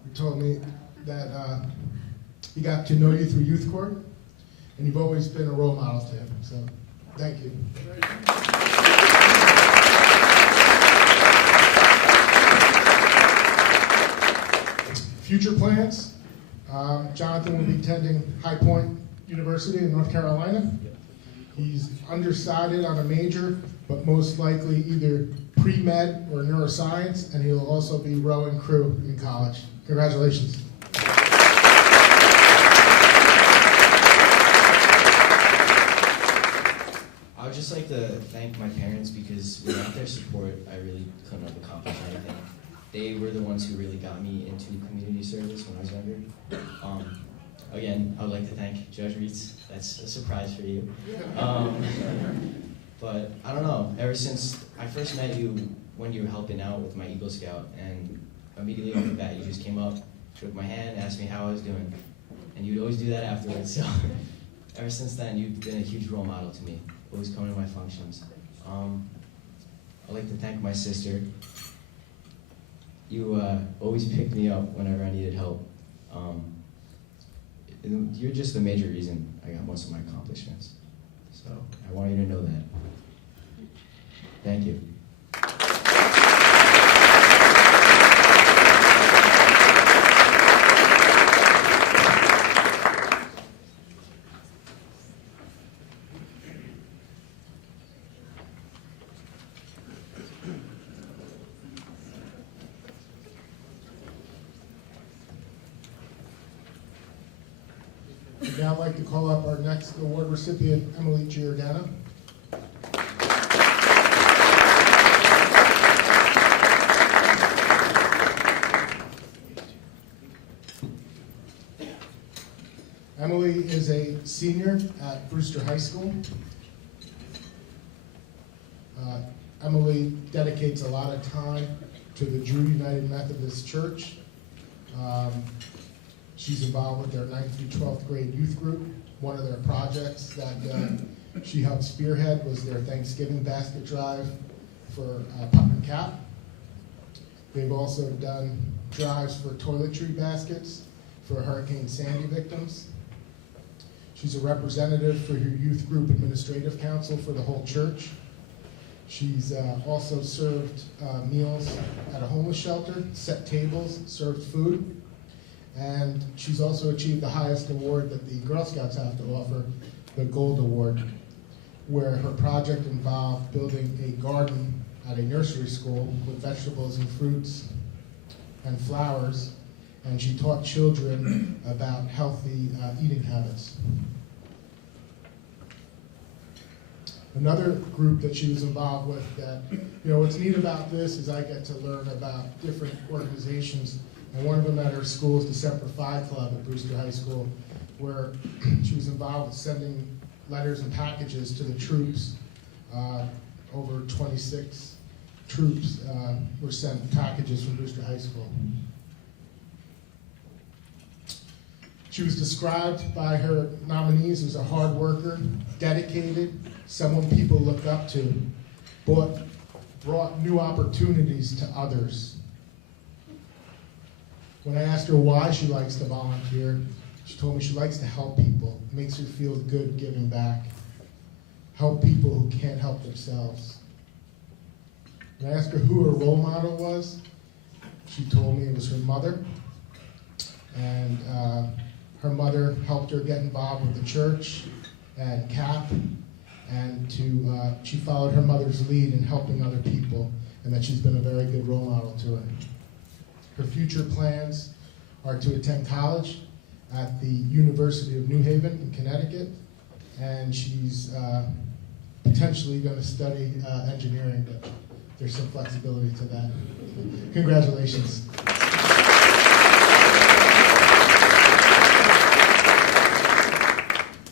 He told me that he got to know you through youth court, and you've always been a role model to him. So, thank you. Future plans. Jonathan will be attending High Point University in North Carolina. He's undecided on a major, but most likely either pre-med or neuroscience, and he'll also be rowing crew in college. Congratulations. I would just like to thank my parents because without their support, I really couldn't have accomplished anything. They were the ones who really got me into community service when I was younger. Again, I would like to thank Judge Reitz. That's a surprise for you. But I don't know, ever since I first met you when you were helping out with my Eagle Scout, and immediately off the bat, you just came up, shook my hand, asked me how I was doing. And you'd always do that afterwards, so ever since then, you've been a huge role model to me, always coming to my functions. I'd like to thank my sister. You always picked me up whenever I needed help. You're just the major reason I got most of my accomplishments. So I want you to know that. Thank you. I'd now like to call up our next award recipient, Emily Giordano. Emily is a senior at Brewster High School. Emily dedicates a lot of time to the Drew United Methodist Church. She's involved with their 9th through 12th grade youth group. One of their projects that she helped spearhead was their Thanksgiving basket drive for Putnam Cap. They've also done drives for toiletry baskets for Hurricane Sandy victims. She's a representative for her youth group administrative council for the whole church. She's also served meals at a homeless shelter, set tables, served food. And she's also achieved the highest award that the Girl Scouts have to offer, the Gold Award, where her project involved building a garden at a nursery school with vegetables and fruits and flowers, and she taught children about healthy eating habits. Another group that she was involved with that, what's neat about this is I get to learn about different organizations. And one of them at her school is the Semper Fi Club at Brewster High School, where she was involved with sending letters and packages to the troops. Over 26 troops were sent packages from Brewster High School. She was described by her nominees as a hard worker, dedicated, someone people looked up to, brought new opportunities to others. When I asked her why she likes to volunteer, she told me she likes to help people. It makes her feel good giving back. Help people who can't help themselves. When I asked her who her role model was, she told me it was her mother. And her mother helped her get involved with the church and CAP, and she followed her mother's lead in helping other people, and that she's been a very good role model to her. Her future plans are to attend college at the University of New Haven in Connecticut, and she's potentially going to study engineering, but there's some flexibility to that. Congratulations.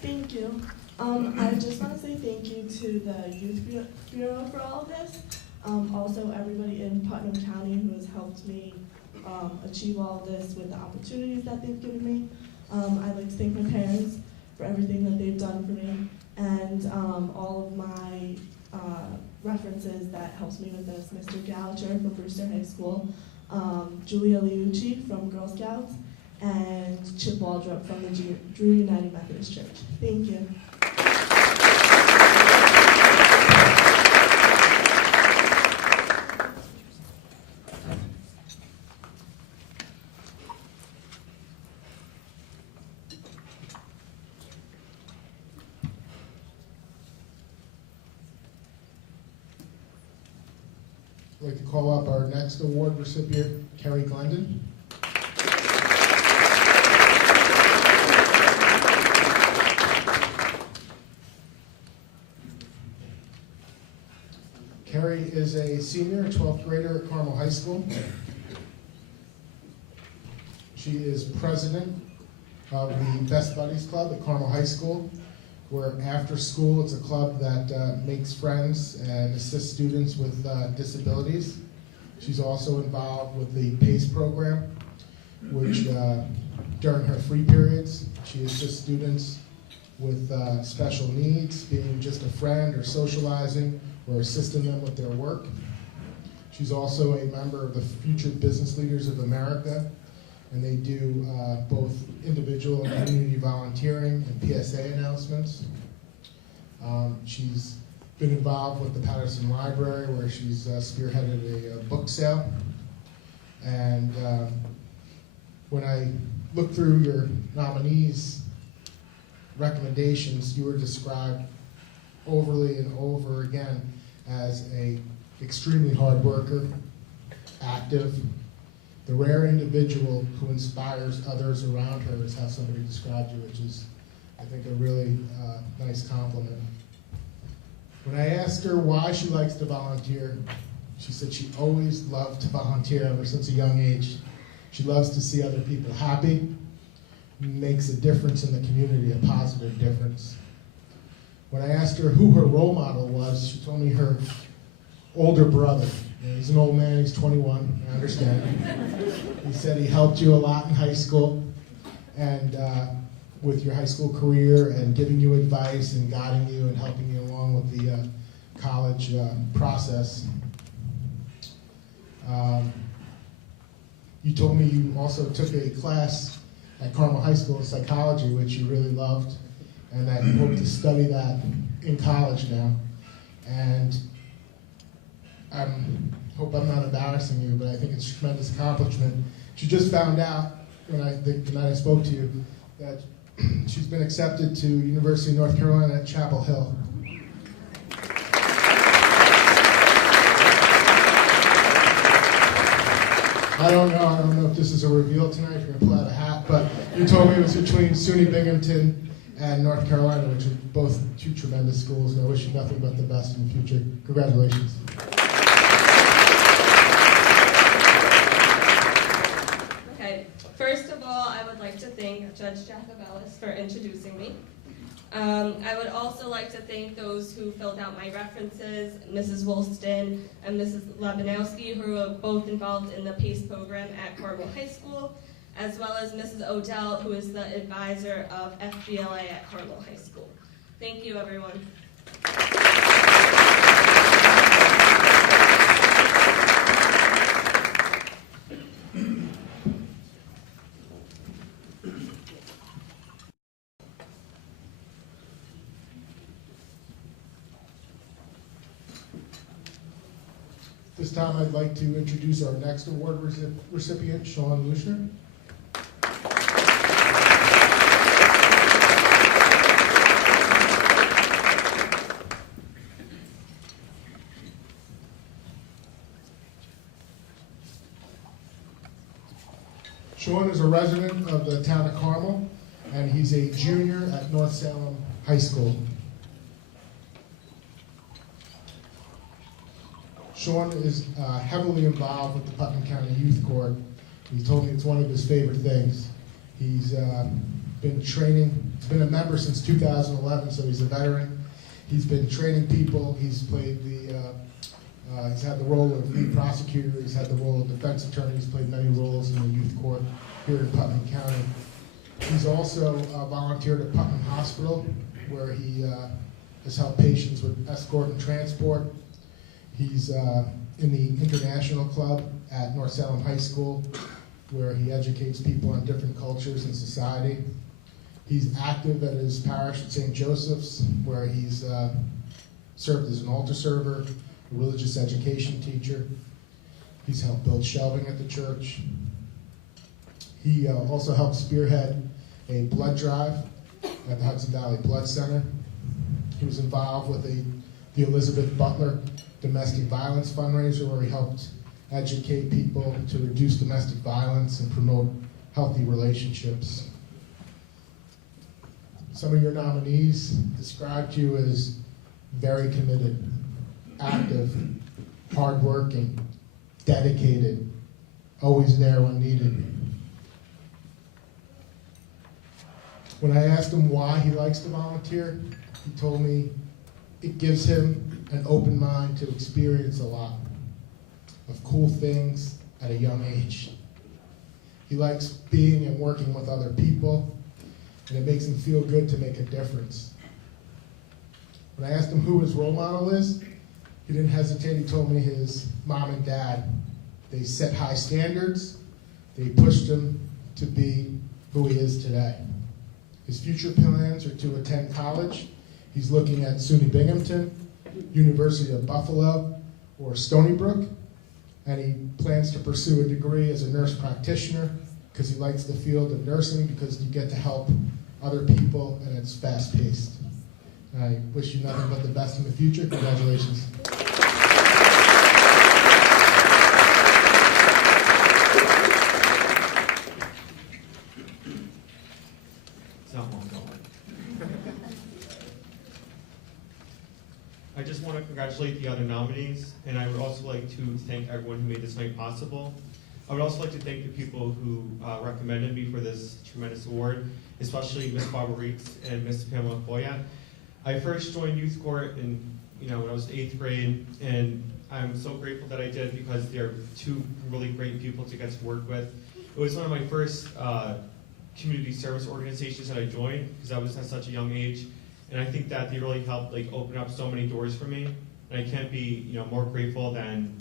Thank you. I just want to say thank you to the Youth Bureau for all of this. Also, everybody in Putnam County who has helped me achieve all of this with the opportunities that they've given me. I'd like to thank my parents for everything that they've done for me, and all of my references that helps me with this. Mr. Goucher from Brewster High School, Julia Liucci from Girl Scouts, and Chip Waldrop from the Drew United Methodist Church. Thank you. I'd like to call up our next award recipient, Kerry Glendon. Kerry is a senior, 12th grader at Carmel High School. She is president of the Best Buddies Club at Carmel High School, where after school it's a club that makes friends and assists students with disabilities. She's also involved with the PACE program, which during her free periods, she assists students with special needs, being just a friend or socializing or assisting them with their work. She's also a member of the Future Business Leaders of America, and they do both individual and community volunteering and PSA announcements. She's been involved with the Patterson Library, where she's spearheaded a book sale. And when I looked through your nominees' recommendations, you were described overly and over again as a extremely hard worker, active, the rare individual who inspires others around her is how somebody described you, which is, I think, a really nice compliment. When I asked her why she likes to volunteer, she said she always loved to volunteer ever since a young age. She loves to see other people happy, makes a difference in the community, a positive difference. When I asked her who her role model was, she told me her older brother. He's an old man, he's 21, I understand. He said he helped you a lot in high school and with your high school career and giving you advice and guiding you and helping you along with the college process. You told me you also took a class at Carmel High School in psychology, which you really loved, and that you hope to study that in college now. And I hope I'm not embarrassing you, but I think it's a tremendous accomplishment. She just found out the night I spoke to you that she's been accepted to University of North Carolina at Chapel Hill. I don't know if this is a reveal tonight, if you're going to pull out a hat, but you told me it was between SUNY Binghamton and North Carolina, which are both two tremendous schools, and I wish you nothing but the best in the future. Congratulations. Okay, first of all, I would like to thank Judge Jacobellis for introducing me. I would also like to thank those who filled out my references, Mrs. Woolston and Mrs. Lebanowski, who are both involved in the PACE program at Carmel High School, as well as Mrs. Odell, who is the advisor of FBLA at Carmel High School. Thank you, everyone. This time I'd like to introduce our next award recipient, Sean Lushner. Sean is a resident of the town of Carmel, and he's a junior at North Salem High School. Sean is heavily involved with the Putnam County Youth Court. He told me it's one of his favorite things. He's been training, he's been a member since 2011, so he's a veteran. He's been training people, he's played he's had the role of lead prosecutor, he's had the role of defense attorney, he's played many roles in the youth court here in Putnam County. He's also volunteered at Putnam Hospital, where he has helped patients with escort and transport. He's in the International Club at North Salem High School, where he educates people on different cultures and society. He's active at his parish at St. Joseph's, where he's served as an altar server, a religious education teacher. He's helped build shelving at the church. He also helped spearhead a blood drive at the Hudson Valley Blood Center. He was involved with a the Elizabeth Butler Domestic Violence Fundraiser, where he helped educate people to reduce domestic violence and promote healthy relationships. Some of your nominees described you as very committed, active, hardworking, dedicated, always there when needed. When I asked him why he likes to volunteer, he told me it gives him an open mind to experience a lot of cool things at a young age. He likes being and working with other people, and it makes him feel good to make a difference. When I asked him who his role model is, he didn't hesitate. He told me his mom and dad. They set high standards. They pushed him to be who he is today. His future plans are to attend college. He's looking at SUNY Binghamton, University of Buffalo, or Stony Brook. And he plans to pursue a degree as a nurse practitioner because he likes the field of nursing, because you get to help other people and it's fast-paced. And I wish you nothing but the best in the future. Congratulations. I just want to congratulate the other nominees, and I would also like to thank everyone who made this night possible. I would also like to thank the people who recommended me for this tremendous award, especially Ms. Barbara Reitz and Ms. Pamela Foyat. I first joined Youth Court when I was 8th grade, and I'm so grateful that I did because they're two really great people to get to work with. It was one of my first community service organizations that I joined because I was at such a young age. And I think that they really helped open up so many doors for me. And I can't be more grateful than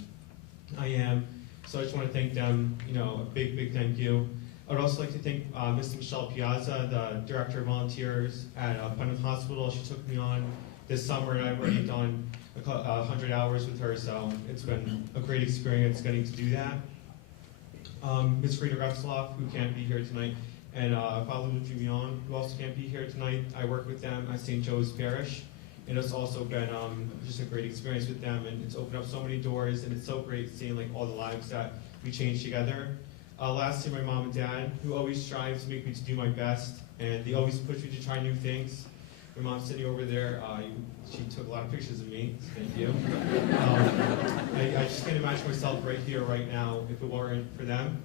I am. So I just want to thank them, a big, big thank you. I would also like to thank Ms. Michelle Piazza, the Director of Volunteers at Putnam Hospital. She took me on this summer, and I've already done 100 hours with her, so it's been a great experience getting to do that. Ms. Rita Refsloff, who can't be here tonight, and Father Julian, who also can't be here tonight. I work with them at St. Joe's Parish, and it's also been just a great experience with them, and it's opened up so many doors, and it's so great seeing all the lives that we change together. Lastly, my mom and dad, who always strive to make me to do my best, and they always push me to try new things. My mom's sitting over there. She took a lot of pictures of me. Thank you. I just can't imagine myself right here, right now, if it weren't for them.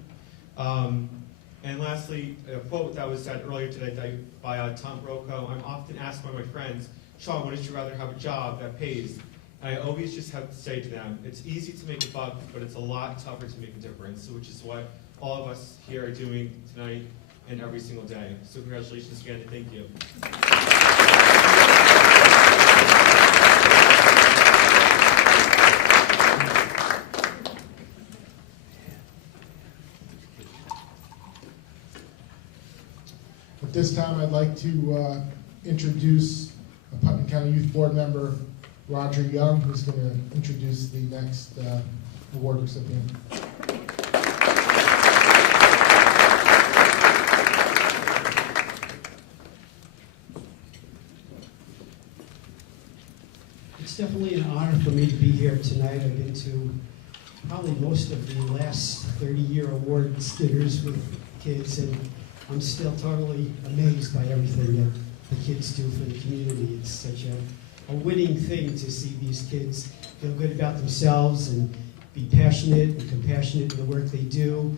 And lastly, a quote that was said earlier today by Tom Rocco. I'm often asked by my friends, Sean, wouldn't you rather have a job that pays? And I always just have to say to them, it's easy to make a buck, but it's a lot tougher to make a difference, which is what all of us here are doing tonight and every single day. So congratulations again, and thank you. At this time, I'd like to introduce a Putnam County Youth Board member, Roger Young, who's going to introduce the next award recipient. It's definitely an honor for me to be here tonight. I've been to probably most of the last 30-year award dinners with kids, and I'm still totally amazed by everything that the kids do for the community. It's such a winning thing to see these kids feel good about themselves and be passionate and compassionate in the work they do.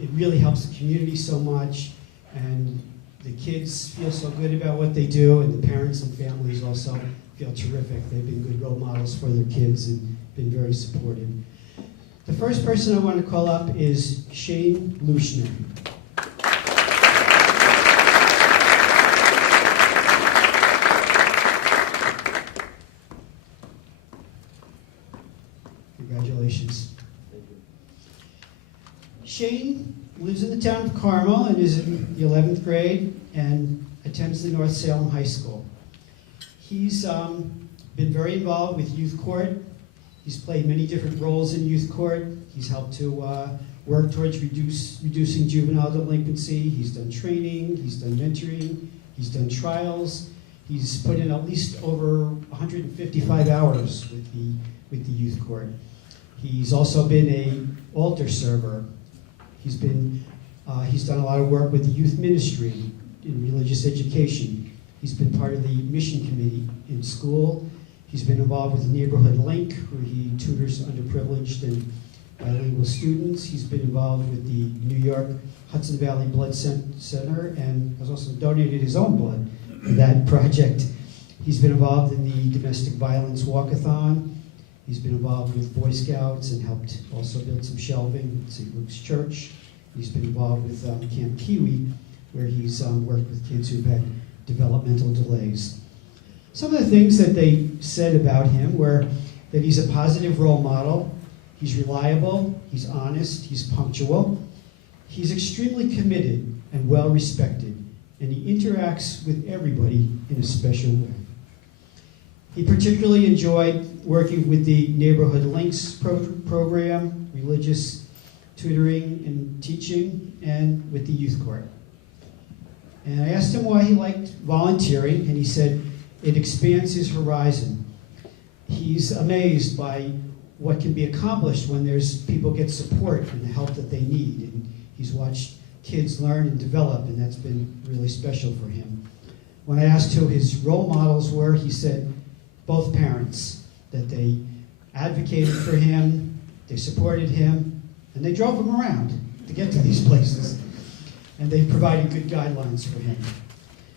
It really helps the community so much, and the kids feel so good about what they do, and the parents and families also feel terrific. They've been good role models for their kids and been very supportive. The first person I want to call up is Shane Luschner. Congratulations. Shane lives in the town of Carmel and is in the 11th grade and attends the North Salem High School. He's been very involved with Youth Court. He's played many different roles in Youth Court. He's helped to work towards reducing juvenile delinquency. He's done training, he's done mentoring, he's done trials. He's put in at least over 155 hours with the youth court. He's also been an altar server. He's done a lot of work with the youth ministry in religious education. He's been part of the mission committee in school. He's been involved with the Neighborhood Link, where he tutors underprivileged and bilingual students. He's been involved with the New York Hudson Valley Blood Center and has also donated his own blood for that project. He's been involved in the Domestic Violence Walkathon. He's been involved with Boy Scouts and helped also build some shelving at St. Luke's Church. He's been involved with Camp Kiwi, where he's worked with kids who've had developmental delays. Some of the things that they said about him were that he's a positive role model, he's reliable, he's honest, he's punctual, he's extremely committed and well respected, and he interacts with everybody in a special way. He particularly enjoyed working with the Neighborhood Links program, religious tutoring and teaching, and with the youth court. And I asked him why he liked volunteering, and he said it expands his horizon. He's amazed by what can be accomplished when people get support and the help that they need. And he's watched kids learn and develop, and that's been really special for him. When I asked who his role models were, he said both parents, that they advocated for him, they supported him, and they drove him around to get to these places. And they've provided good guidelines for him.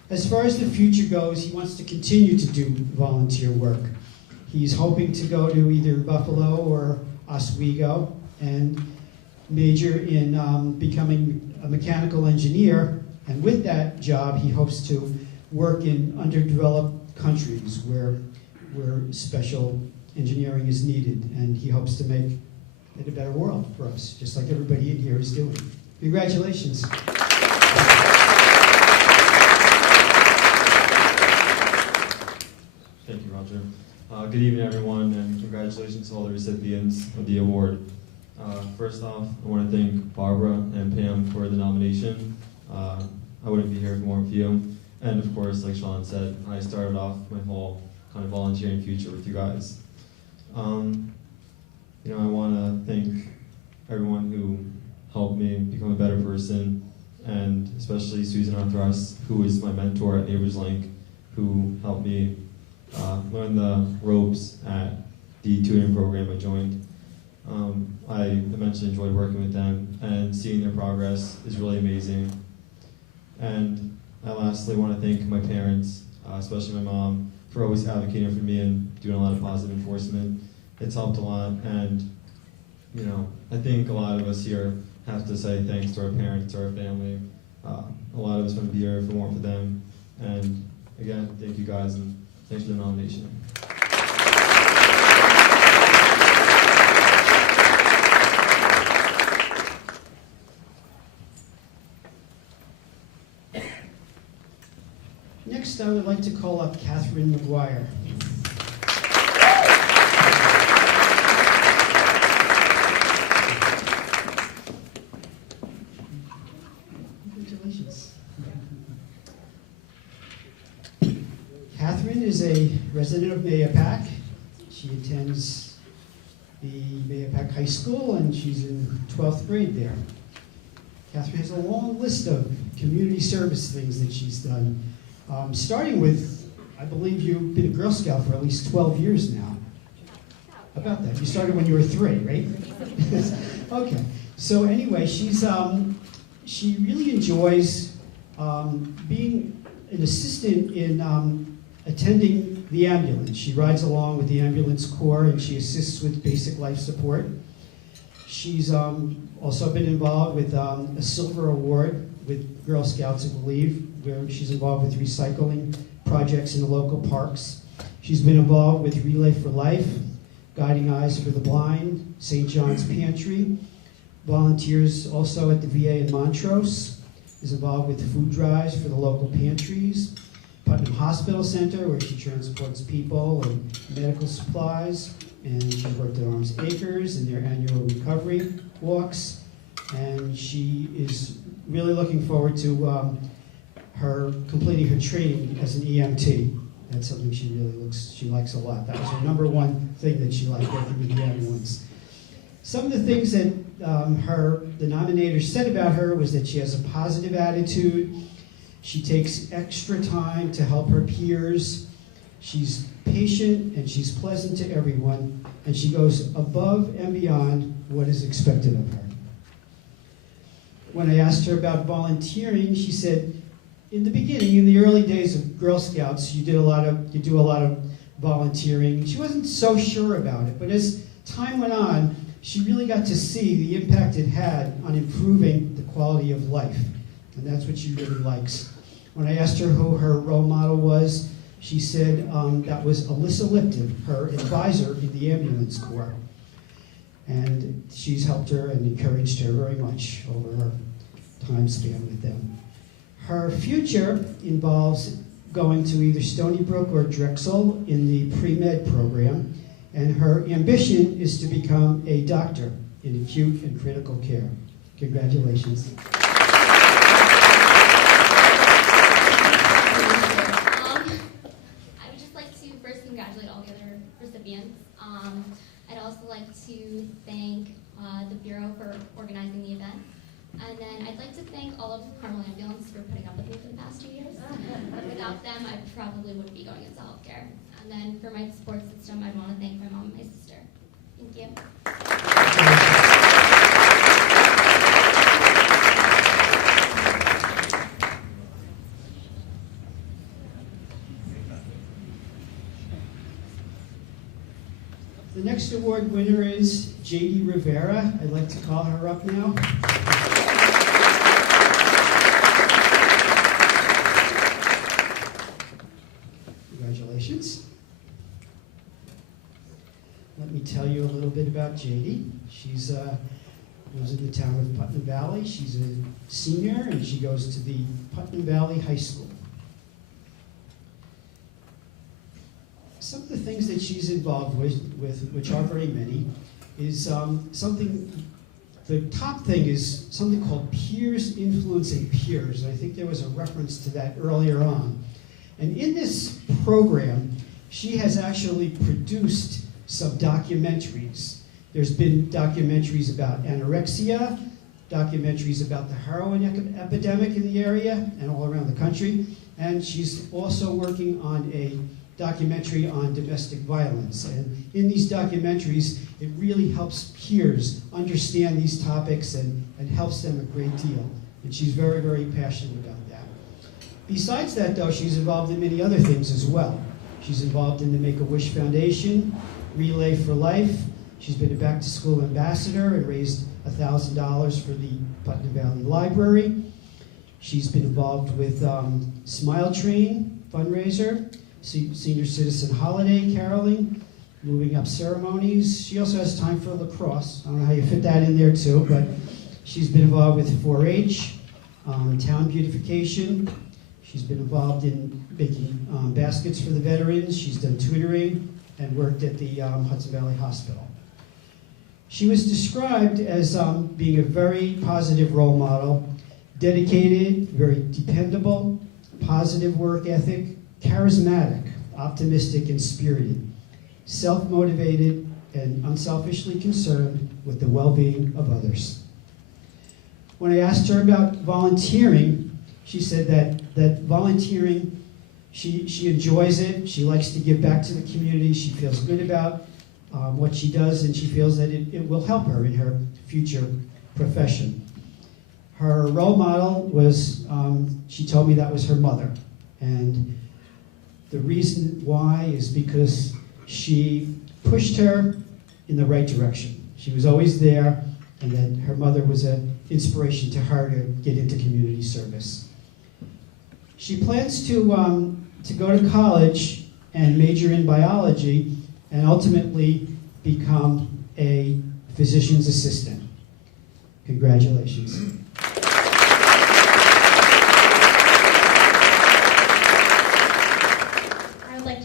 As far as the future goes, he wants to continue to do volunteer work. He's hoping to go to either Buffalo or Oswego and major in becoming a mechanical engineer. And with that job, he hopes to work in underdeveloped countries where special engineering is needed. And he hopes to make it a better world for us, just like everybody in here is doing. Congratulations. Thank you, Roger. Good evening, everyone, and congratulations to all the recipients of the award. First off, I want to thank Barbara and Pam for the nomination. I wouldn't be here if it weren't for you. And of course, like Sean said, I started off my whole kind of volunteering future with you guys. I want to thank everyone who helped me become a better person, and especially Susan Arthras, who is my mentor at Neighbors Link, who helped me learn the ropes at the tutoring program I joined. I immensely enjoyed working with them, and seeing their progress is really amazing. And I lastly want to thank my parents, especially my mom, for always advocating for me and doing a lot of positive enforcement. It's helped a lot, and I think a lot of us here have to say thanks to our parents, to our family. A lot of us wouldn't be here if it weren't for them. And again, thank you guys, and thanks for the nomination. Next, I would like to call up Catherine McGuire. Congratulations. Catherine is a resident of Mayapack. She attends the Mayapack High School, and she's in 12th grade there. Catherine has a long list of community service things that she's done. Starting with, I believe you've been a Girl Scout for at least 12 years now. About that. You started when you were 3, right? Okay. So anyway, she really enjoys being an assistant in attending the ambulance. She rides along with the ambulance corps, and she assists with basic life support. She's also been involved with a silver award with Girl Scouts, I believe, where she's involved with recycling projects in the local parks. She's been involved with Relay for Life, Guiding Eyes for the Blind, St. John's Pantry, volunteers also at the VA in Montrose, is involved with food drives for the local pantries, Putnam Hospital Center, where she transports people and medical supplies, and she's worked at Arms Acres in their annual recovery walks, and she is really looking forward to her completing her training as an EMT. That's something she likes a lot. That was her number one thing that she liked, working with the young ones. Some of the things that the nominators said about her was that she has a positive attitude. She takes extra time to help her peers. She's patient and she's pleasant to everyone, and she goes above and beyond what is expected of her. When I asked her about volunteering, she said, in the beginning, in the early days of Girl Scouts, you do a lot of volunteering. She wasn't so sure about it, but as time went on, she really got to see the impact it had on improving the quality of life, and that's what she really likes. When I asked her who her role model was, she said that was Alyssa Lipton, her advisor in the ambulance corps. And she's helped her and encouraged her very much over her time span with them. Her future involves going to either Stony Brook or Drexel in the pre-med program, and her ambition is to become a doctor in acute and critical care. Congratulations. I would just like to first congratulate all the other recipients. I'd also like to thank the Bureau for organizing the event. And then I'd like to thank all of Carmel Ambulance for putting up with me for the past 2 years. Without them, I probably wouldn't be going into healthcare. And then for my support system, I'd want to thank my mom and my sister. Thank you. The next award winner is J.D. Rivera. I'd like to call her up now. Congratulations. Let me tell you a little bit about J.D. She's lives in the town of Putnam Valley. She's a senior and she goes to the Putnam Valley High School. Some of the things that she's involved with which are very many, is the top thing is something called peers influencing peers. And I think there was a reference to that earlier on. And in this program, she has actually produced some documentaries. There's been documentaries about anorexia, documentaries about the heroin epidemic in the area and all around the country. And she's also working on a documentary on domestic violence. And in these documentaries, it really helps peers understand these topics and helps them a great deal. And she's very, very passionate about that. Besides that, though, she's involved in many other things as well. She's involved in the Make-A-Wish Foundation, Relay for Life. She's been a back-to-school ambassador and raised $1,000 for the Putnam Valley Library. She's been involved with Smile Train fundraiser, senior citizen holiday caroling, moving up ceremonies. She also has time for lacrosse. I don't know how you fit that in there too, but she's been involved with 4-H, town beautification. She's been involved in making baskets for the veterans. She's done tutoring and worked at the Hudson Valley Hospital. She was described as being a very positive role model, dedicated, very dependable, positive work ethic, charismatic, optimistic, and spirited, self-motivated, and unselfishly concerned with the well-being of others. When I asked her about volunteering, she said that volunteering, she enjoys it, she likes to give back to the community, she feels good about what she does, and she feels that it will help her in her future profession. Her role model was, she told me that was her mother, and the reason why is because she pushed her in the right direction. She was always there, and that her mother was an inspiration to her to get into community service. She plans to go to college and major in biology and ultimately become a physician's assistant. Congratulations.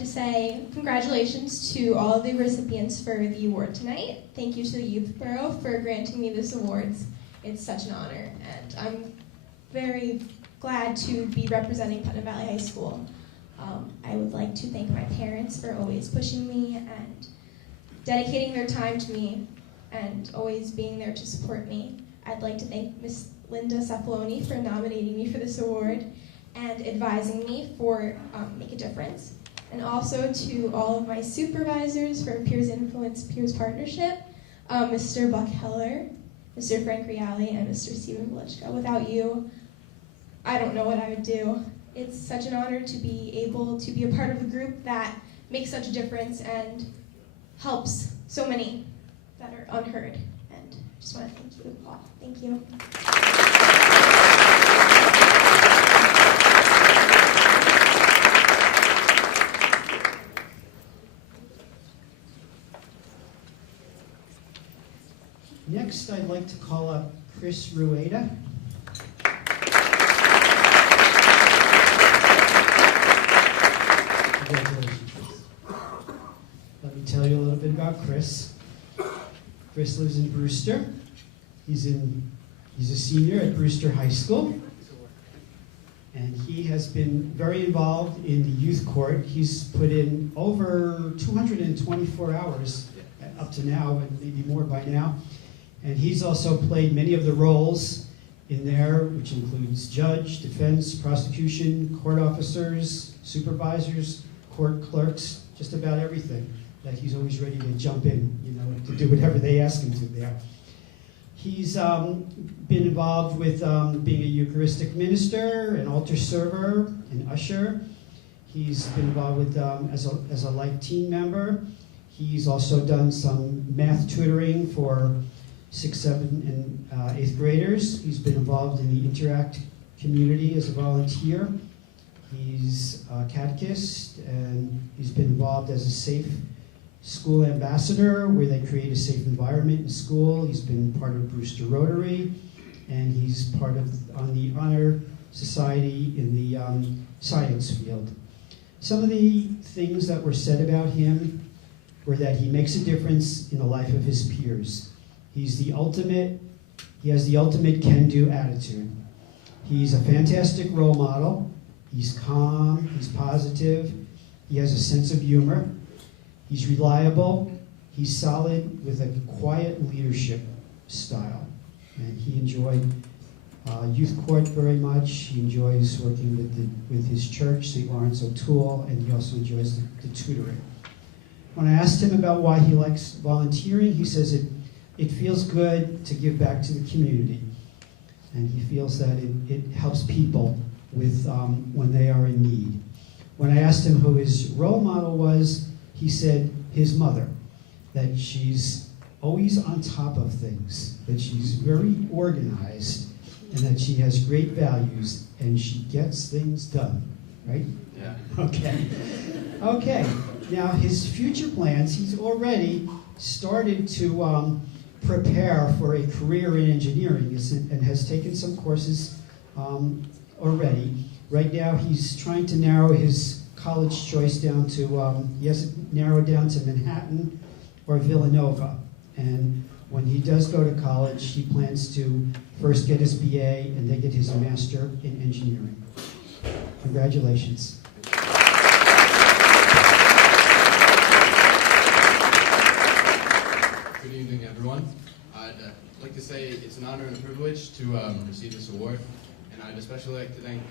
Say congratulations to all of the recipients for the award tonight. Thank you to the Youth Bureau for granting me this award. It's such an honor, and I'm very glad to be representing Putnam Valley High School. I would like to thank my parents for always pushing me and dedicating their time to me and always being there to support me. I'd like to thank Miss Linda Cepoloni for nominating me for this award and advising me for Make a Difference. And also to all of my supervisors for Peers Influence, Peers Partnership, Mr. Buck Heller, Mr. Frank Reale, and Mr. Stephen Velichka. Without you, I don't know what I would do. It's such an honor to be able to be a part of a group that makes such a difference and helps so many that are unheard. And I just want to thank you all. Thank you. Next, I'd like to call up Chris Rueda. Congratulations, Chris. Let me tell you a little bit about Chris. Chris lives in Brewster. He's a senior at Brewster High School. And he has been very involved in the youth court. He's put in over 224 hours up to now, and maybe more by now. And he's also played many of the roles in there, which includes judge, defense, prosecution, court officers, supervisors, court clerks, just about everything. That he's always ready to jump in, to do whatever they ask him to there. He's been involved with being a Eucharistic minister, an altar server, an usher. He's been involved with as a light team member. He's also done some math tutoring for 6th, 7th, and 8th graders. He's been involved in the Interact community as a volunteer. He's a catechist, and he's been involved as a safe school ambassador, where they create a safe environment in school. He's been part of Brewster Rotary, and he's part of on the Honor Society in the science field. Some of the things that were said about him were that he makes a difference in the life of his peers. He has the ultimate can-do attitude. He's a fantastic role model. He's calm, he's positive, he has a sense of humor. He's reliable, he's solid with a quiet leadership style. And he enjoyed youth court very much. He enjoys working with his church, St. Lawrence O'Toole, and he also enjoys the tutoring. When I asked him about why he likes volunteering, he says it feels good to give back to the community. And he feels that it helps people with when they are in need. When I asked him who his role model was, he said his mother, that she's always on top of things, that she's very organized, and that she has great values, and she gets things done, right? Yeah. Okay. Now, his future plans, he's already started to prepare for a career in engineering and has taken some courses already. Right now, he's trying to narrow his college choice down to, he has it narrowed down to Manhattan or Villanova. And when he does go to college, he plans to first get his BA and then get his master in engineering. Congratulations. Good evening, everyone. I'd like to say it's an honor and a privilege to receive this award, and I'd especially like to thank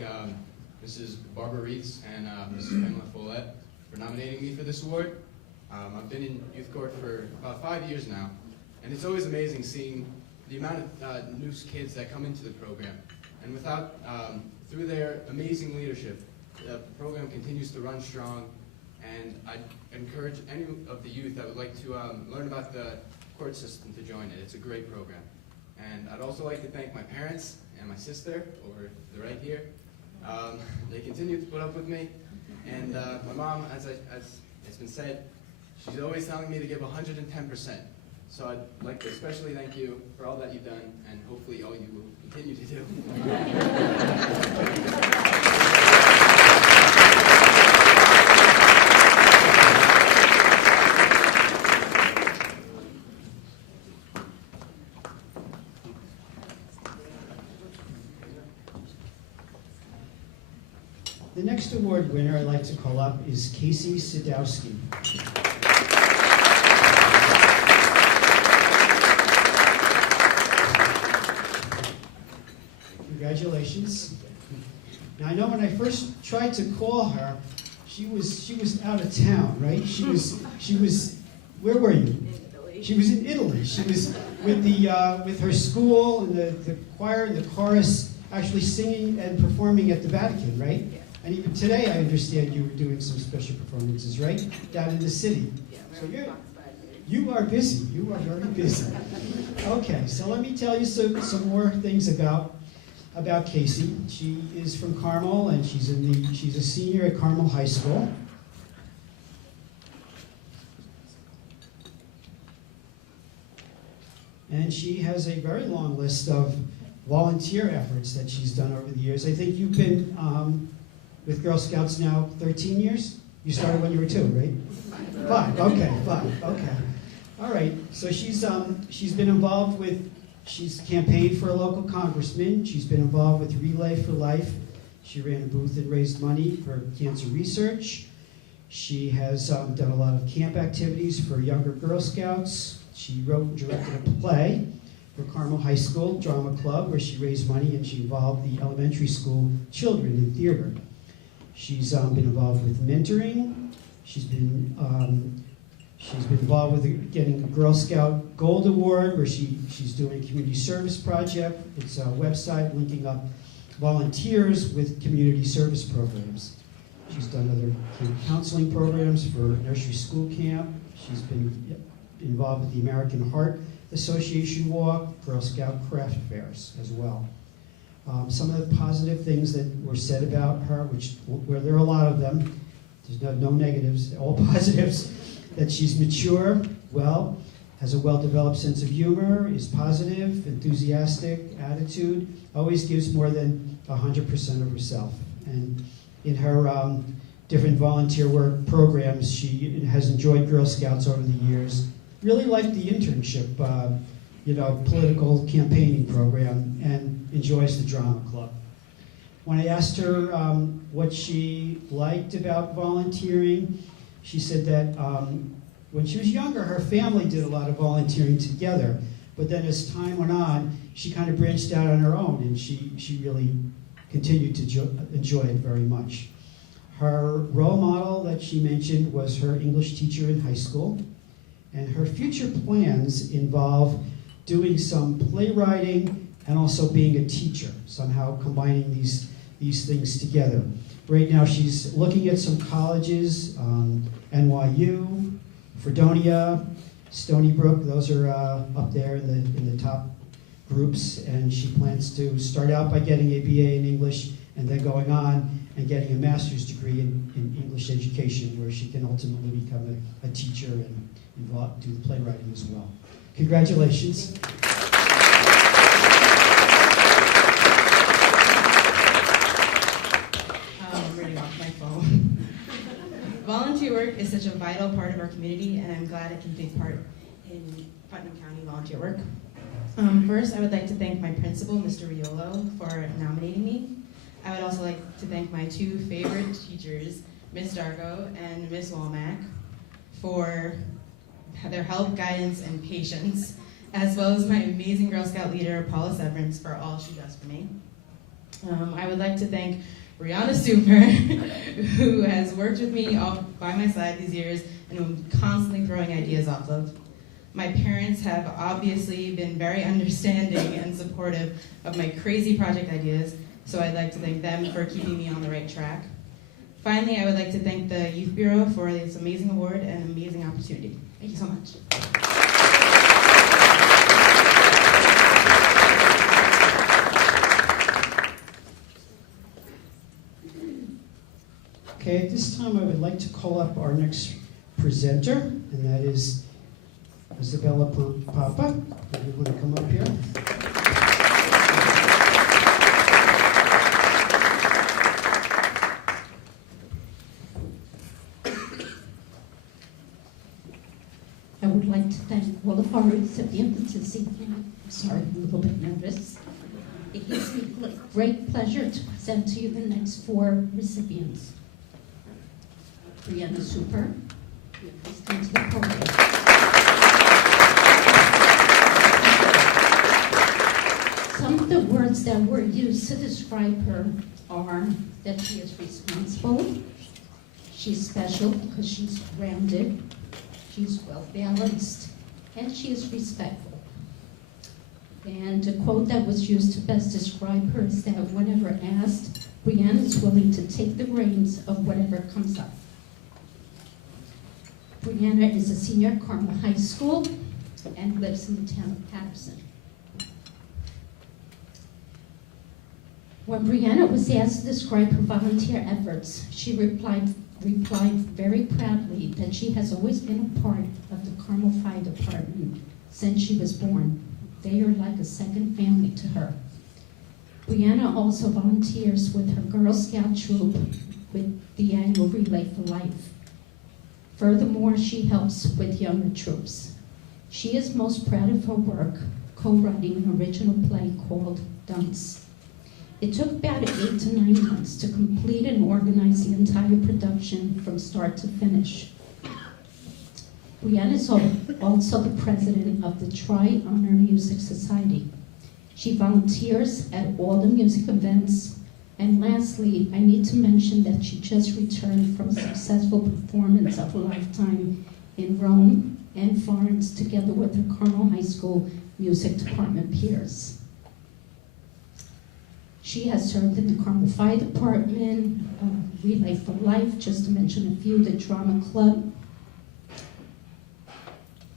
Mrs. Barbara Reitz and Mrs. Pamela Follett for nominating me for this award. I've been in youth court for about 5 years now, and it's always amazing seeing the amount of new kids that come into the program. And through their amazing leadership, the program continues to run strong, and I encourage any of the youth that would like to learn about the court system to join it. It's a great program. And I'd also like to thank my parents and my sister over the right here. They continue to put up with me. And my mom, as it's been said, she's always telling me to give 110%. So I'd like to especially thank you for all that you've done, and hopefully all you will continue to do. The The next award winner I'd like to call up is Casey Sadowski. Congratulations. Now I know when I first tried to call her, she was out of town, right? She was where were you? She was in Italy. She was with her school and the choir and the chorus actually singing and performing at the Vatican, right? And even today, I understand you were doing some special performances, right? Down in the city. So you are busy. You are very busy. Okay, so let me tell you some more things about Casey. She is from Carmel, and she's a senior at Carmel High School. And she has a very long list of volunteer efforts that she's done over the years. I think you've been with Girl Scouts now 13 years? You started when you were 2, right? 5, okay. All right, so she's been involved with, she's campaigned for a local congressman. She's been involved with Relay for Life. She ran a booth and raised money for cancer research. She has done a lot of camp activities for younger Girl Scouts. She wrote and directed a play for Carmel High School Drama Club, where she raised money and she involved the elementary school children in theater. She's been involved with mentoring. She's been involved with getting a Girl Scout Gold Award, where she's doing a community service project. It's a website linking up volunteers with community service programs. She's done other camp counseling programs for nursery school camp. She's been involved with the American Heart Association Walk, Girl Scout craft fairs as well. Some of the positive things that were said about her, where there are a lot of them, there's no negatives, all positives, that she's mature, has a well-developed sense of humor, is positive, enthusiastic, attitude, always gives more than 100% of herself. And in her different volunteer work programs, she has enjoyed Girl Scouts over the years, really liked the internship, political campaigning program, and enjoys the drama club. When I asked her what she liked about volunteering, she said that when she was younger, her family did a lot of volunteering together, but then as time went on, she kind of branched out on her own, and she really continued to enjoy it very much. Her role model that she mentioned was her English teacher in high school, and her future plans involve doing some playwriting and also being a teacher, somehow combining these things together. Right now she's looking at some colleges, NYU, Fredonia, Stony Brook, those are up there in the top groups, and she plans to start out by getting a BA in English and then going on and getting a master's degree in English education, where she can ultimately become a teacher and do the playwriting as well. Congratulations. I'm reading off my phone. Volunteer work is such a vital part of our community, and I'm glad I can take part in Putnam County volunteer work. First, I would like to thank my principal, Mr. Riolo, for nominating me. I would also like to thank my 2 favorite teachers, Ms. Dargo and Ms. Walmack, for their help, guidance, and patience, as well as my amazing Girl Scout leader, Paula Severance, for all she does for me. I would like to thank Brianna Super, who has worked with me all by my side these years and who I'm constantly throwing ideas off of. My parents have obviously been very understanding and supportive of my crazy project ideas, so I'd like to thank them for keeping me on the right track. Finally, I would like to thank the Youth Bureau for this amazing award and amazing opportunity. Thank you so much. Okay, at this time I would like to call up our next presenter, and that is Isabella Papa. If you want to come up here. I would like to thank all of our recipients this evening. I'm sorry, I'm a little bit nervous. It gives me great pleasure to present to you the next 4 recipients. Brianna Super, please come to the podium. Some of the words that were used to describe her are that she is responsible, she's special because she's grounded, she's well-balanced, and she is respectful. And a quote that was used to best describe her is that whenever asked, Brianna is willing to take the reins of whatever comes up. Brianna is a senior at Carmel High School and lives in the town of Patterson. When Brianna was asked to describe her volunteer efforts, she replied very proudly that she has always been a part of the Carmel Fire Department since she was born. They are like a second family to her. Brianna also volunteers with her Girl Scout troop with the annual Relay for Life. Furthermore, she helps with younger troops. She is most proud of her work, co-writing an original play called Dunce. It took about 8 to 9 months to complete and organize the entire production from start to finish. Brianna is also the president of the Tri-Honor Music Society. She volunteers at all the music events. And lastly, I need to mention that she just returned from a successful performance of a lifetime in Rome and Florence together with her Carmel High School music department peers. She has served in the Carmel Fire Department, Relay for Life, just to mention a few, the Drama Club.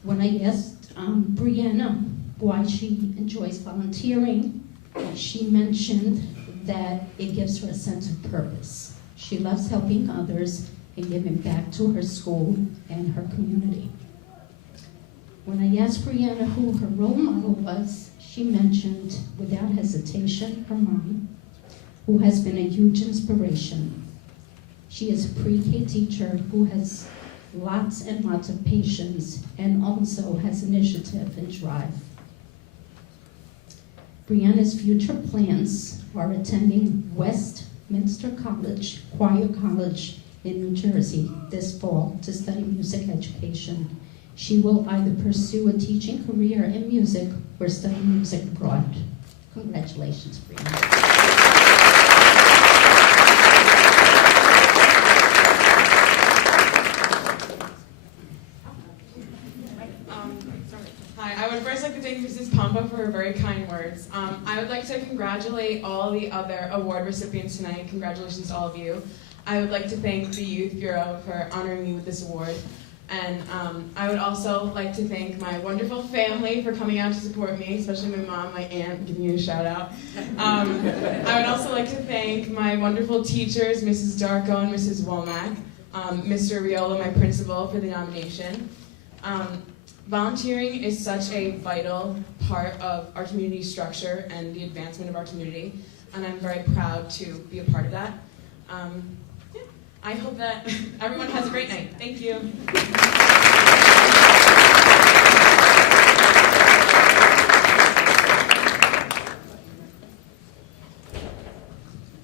When I asked Brianna why she enjoys volunteering, she mentioned that it gives her a sense of purpose. She loves helping others and giving back to her school and her community. When I asked Brianna who her role model was, she mentioned without hesitation her mom, who has been a huge inspiration. She is a pre-K teacher who has lots and lots of patience and also has initiative and drive. Brianna's future plans are attending Westminster College, Choir College in New Jersey this fall to study music education. She will either pursue a teaching career in music or study music abroad. Congratulations, Brianna. Hi, I would first like to thank Mrs. Pompa for her very kind words. I would like to congratulate all the other award recipients tonight. Congratulations to all of you. I would like to thank the Youth Bureau for honoring me with this award. And I would also like to thank my wonderful family for coming out to support me, especially my mom, my aunt, giving you a shout out. I would also like to thank my wonderful teachers, Mrs. Darko and Mrs. Womack, Mr. Riola, my principal, for the nomination. Volunteering is such a vital part of our community structure and the advancement of our community, and I'm very proud to be a part of that. I hope that everyone has a great night. Thank you.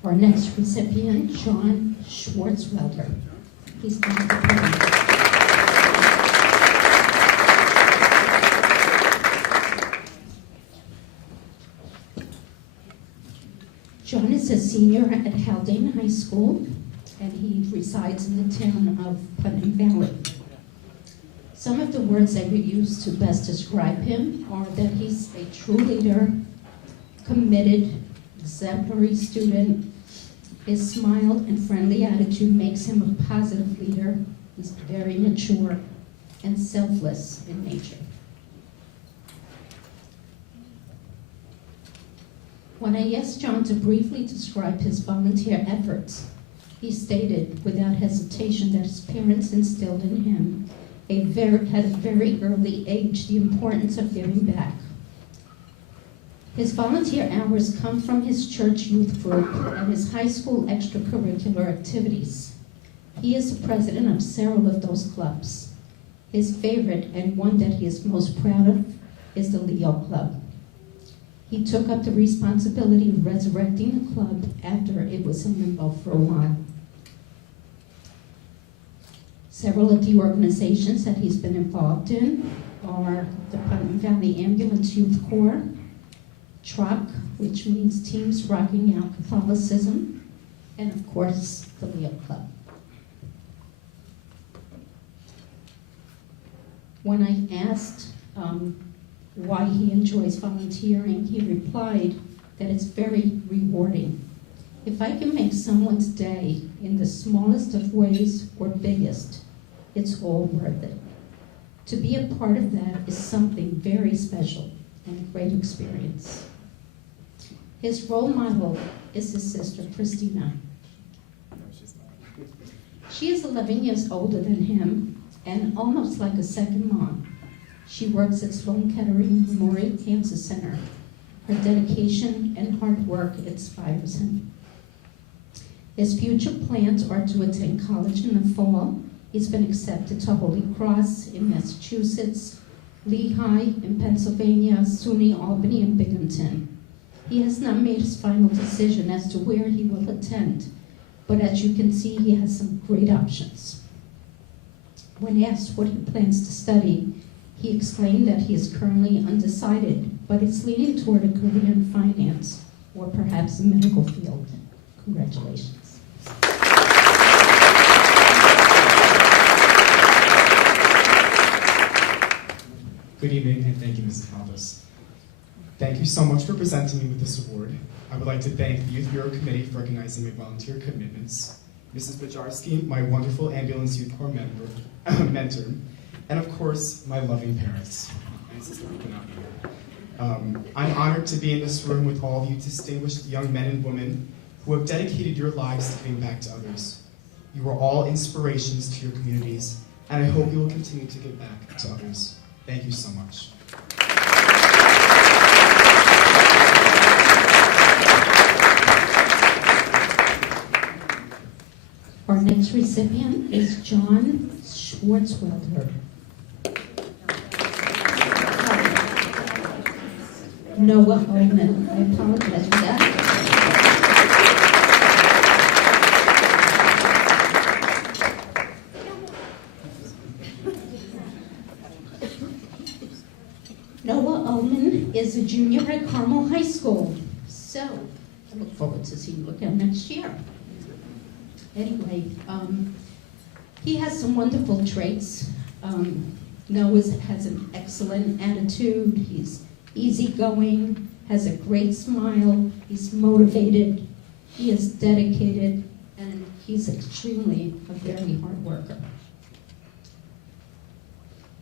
Our next recipient, John Schwartzwelder. He's going to the podium. John is a senior at Haldane High School, and he resides in the town of Putnam Valley. Some of the words I would use to best describe him are that he's a true leader, committed, exemplary student. His smile and friendly attitude makes him a positive leader. He's very mature and selfless in nature. When I asked John to briefly describe his volunteer efforts, he stated without hesitation that his parents instilled in him at a very early age the importance of giving back. His volunteer hours come from his church youth group and his high school extracurricular activities. He is the president of several of those clubs. His favorite and one that he is most proud of is the Leo Club. He took up the responsibility of resurrecting the club after it was in limbo for a while. Several of the organizations that he's been involved in are the Putnam Valley Ambulance Youth Corps, TROC, which means Teams Rocking Out Catholicism, and of course, the Leo Club. When I asked why he enjoys volunteering, he replied that it's very rewarding. If I can make someone's day in the smallest of ways or biggest, it's all worth it. To be a part of that is something very special and a great experience. His role model is his sister, Christina. She is 11 years older than him and almost like a second mom. She works at Sloan Kettering Memorial Cancer Center. Her dedication and hard work inspires him. His future plans are to attend college in the fall. He's been accepted to Holy Cross in Massachusetts, Lehigh in Pennsylvania, SUNY Albany, and Binghamton. He has not made his final decision as to where he will attend, but as you can see, he has some great options. When asked what he plans to study, he explained that he is currently undecided, but is leaning toward a career in finance or perhaps the medical field. Congratulations. Good evening, and thank you, Mrs. Mathis. Thank you so much for presenting me with this award. I would like to thank the Youth Bureau Committee for recognizing my volunteer commitments, Mrs. Bajarski, my wonderful Ambulance Youth Corps mentor, and of course, my loving parents. My sister could not be here. I'm honored to be in this room with all of you distinguished young men and women who have dedicated your lives to giving back to others. You are all inspirations to your communities, and I hope you will continue to give back to others. Thank you so much. Our next recipient is John Schwartzwelder. Noah Ullman. I apologize for that. Noah Ullman is a junior at Carmel High School. So, I look forward to seeing you again next year. Anyway, he has some wonderful traits. Noah has an excellent attitude. He's easygoing, has a great smile. He's motivated. He is dedicated, and he's extremely a very hard worker.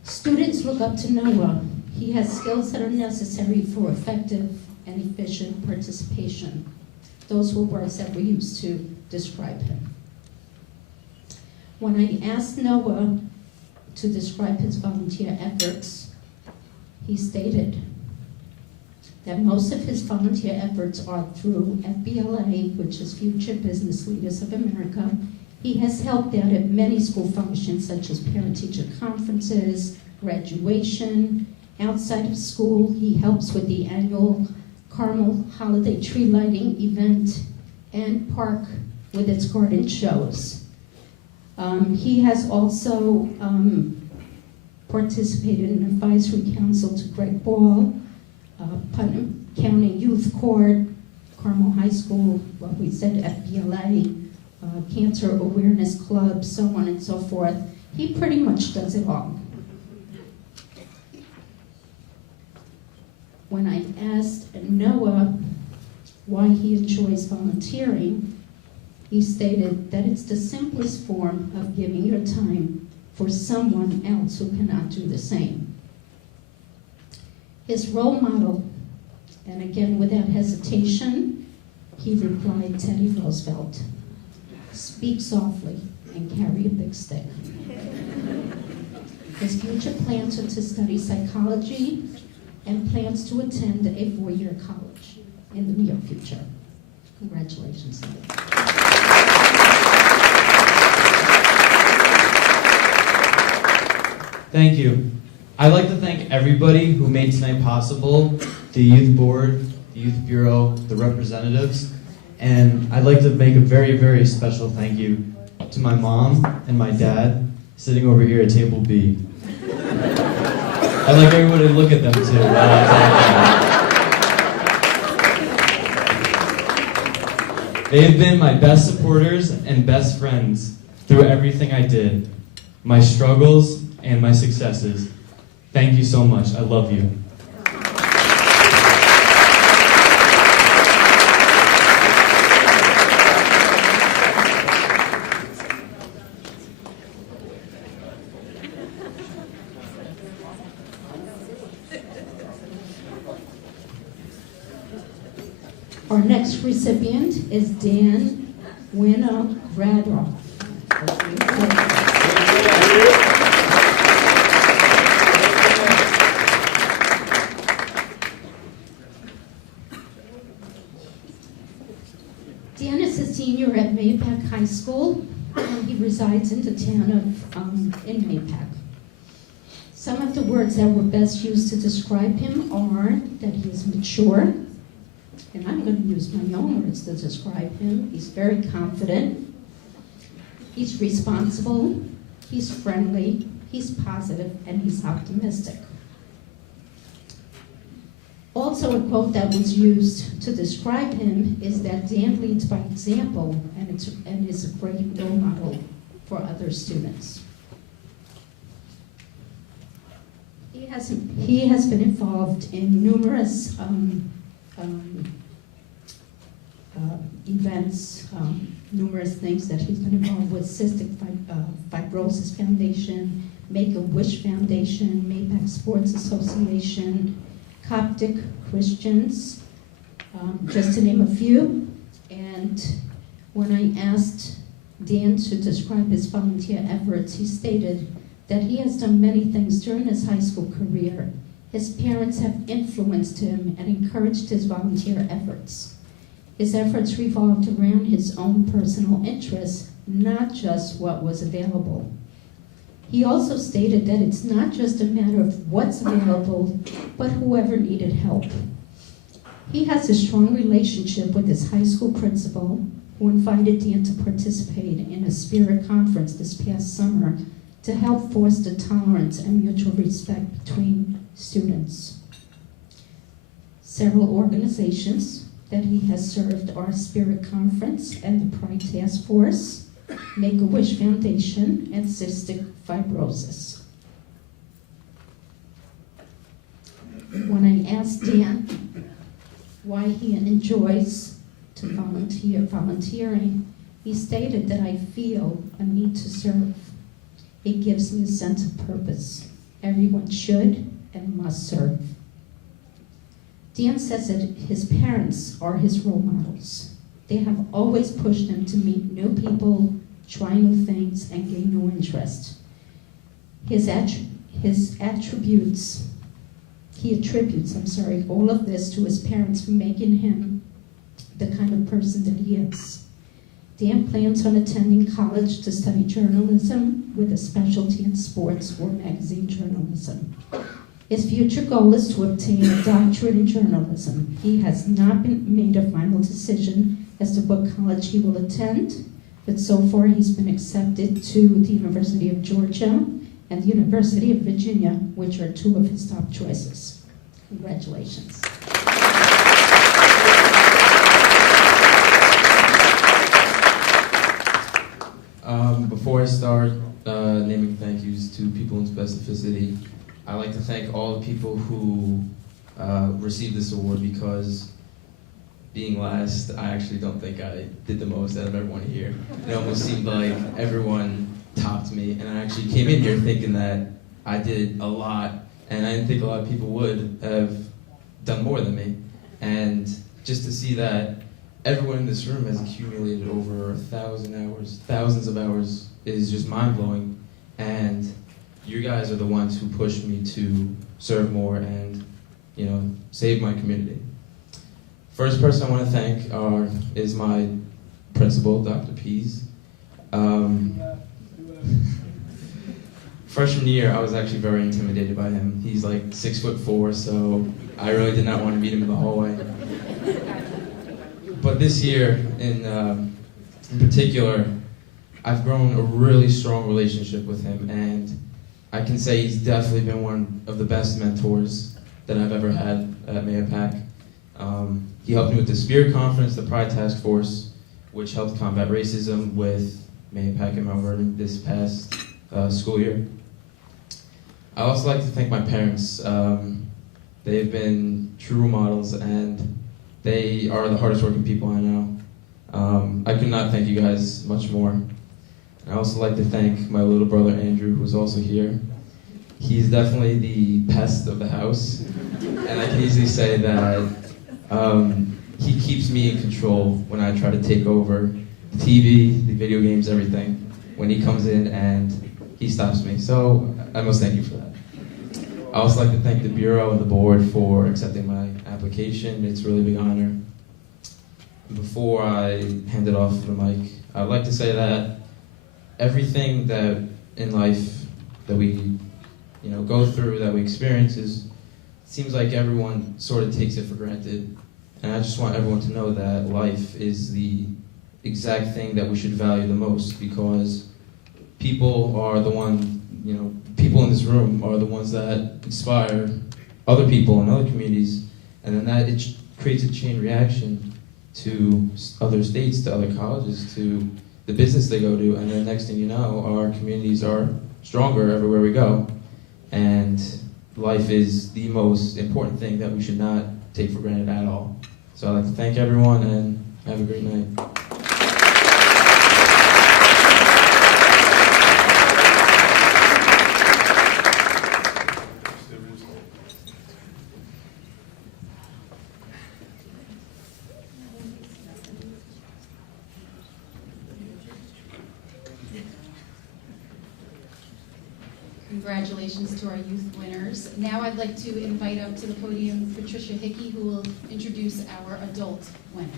Students look up to Noah. He has skills that are necessary for effective and efficient participation. Those were words that we used to describe him. When I asked Noah to describe his volunteer efforts, he stated that most of his volunteer efforts are through FBLA, which is Future Business Leaders of America. He has helped out at many school functions such as parent-teacher conferences, graduation. Outside of school, he helps with the annual Carmel Holiday Tree Lighting event and park with its garden shows. He has also participated in advisory council to Greg Ball, Putnam County Youth Court, Carmel High School, what we said FBLA, Cancer Awareness Club, so on and so forth. He pretty much does it all. When I asked Noah why he enjoys volunteering, he stated that it's the simplest form of giving your time for someone else who cannot do the same. His role model, and again without hesitation, he replied, Teddy Roosevelt, speak softly and carry a big stick. His future plans are to study psychology and plans to attend a 4-year college in the near future. Congratulations. Thank you. I'd like to thank everybody who made tonight possible, the youth board, the Youth Bureau, the representatives, and I'd like to make a very, very special thank you to my mom and my dad sitting over here at table B. I'd like everyone to look at them too. They have been my best supporters and best friends through everything I did, my struggles and my successes. Thank you so much. I love you. Our next recipient is Dan Winograd. Dan is a senior at Mapac High School, and he resides in the town of in Mapac. Some of the words that were best used to describe him are that he is mature, and I'm going to use my own words to describe him. He's very confident, he's responsible, he's friendly, he's positive, and he's optimistic. Also, a quote that was used to describe him is that Dan leads by example and is a great role model for other students. He has been involved in numerous events, numerous things that he's been involved with: Cystic Fibrosis Foundation, Make-A-Wish Foundation, Mapac Sports Association, Coptic Christians, just to name a few. And when I asked Dan to describe his volunteer efforts, he stated that he has done many things during his high school career. His parents have influenced him and encouraged his volunteer efforts. His efforts revolved around his own personal interests, not just what was available. He also stated that it's not just a matter of what's available, but whoever needed help. He has a strong relationship with his high school principal, who invited Dan to participate in a spirit conference this past summer to help foster tolerance and mutual respect between students. Several organizations that he has served are Spirit Conference and the Pride Task Force, Make-A-Wish Foundation, and Cystic Fibrosis. When I asked Dan why he enjoys to volunteering, he stated that I feel a need to serve. It gives me a sense of purpose. Everyone should and must serve. Dan says that his parents are his role models. They have always pushed him to meet new people, try new things, and gain new interest. He attributes all of this to his parents for making him the kind of person that he is. Dan plans on attending college to study journalism with a specialty in sports or magazine journalism. His future goal is to obtain a doctorate in journalism. He has not made a final decision as to what college he will attend, but so far he's been accepted to the University of Georgia and the University of Virginia, which are two of his top choices. Congratulations. Before I start naming thank yous to people in specificity, I'd like to thank all the people who received this award, because being last, I actually don't think I did the most out of everyone here. It almost seemed like everyone topped me, and I actually came in here thinking that I did a lot, and I didn't think a lot of people would have done more than me. And just to see that everyone in this room has accumulated over 1,000 hours, thousands of hours, is just mind-blowing. And you guys are the ones who pushed me to serve more and, save my community. First person I want to thank is my principal, Dr. Pease. freshman year, I was actually very intimidated by him. He's like 6'4", so I really did not want to meet him in the hallway. But this year, in particular, I've grown a really strong relationship with him, and I can say he's definitely been one of the best mentors that I've ever had at Mayapack. He helped me with the Spirit Conference, the Pride Task Force, which helped combat racism with Mayapack and Mount Vernon this past school year. I also like to thank my parents. They've been true role models, and they are the hardest working people I know. I could not thank you guys much more. I also like to thank my little brother Andrew, who's also here. He's definitely the pest of the house, and I can easily say that he keeps me in control when I try to take over the TV, the video games, everything. When he comes in and he stops me, so I must thank you for that. I also like to thank the Bureau and the board for accepting my application. It's a really big honor. Before I hand it off the mic, I'd like to say that everything that in life that we go through, that we experience, seems like everyone sort of takes it for granted. And I just want everyone to know that life is the exact thing that we should value the most, because people are the people in this room are the ones that inspire other people in other communities, and then that it creates a chain reaction to other states, to other colleges, to the business they go to, and then next thing you know, our communities are stronger everywhere we go. And life is the most important thing that we should not take for granted at all. So I'd like to thank everyone, and have a great night. Congratulations to our youth winners. Now I'd like to invite up to the podium Patricia Hickey, who will introduce our adult winner.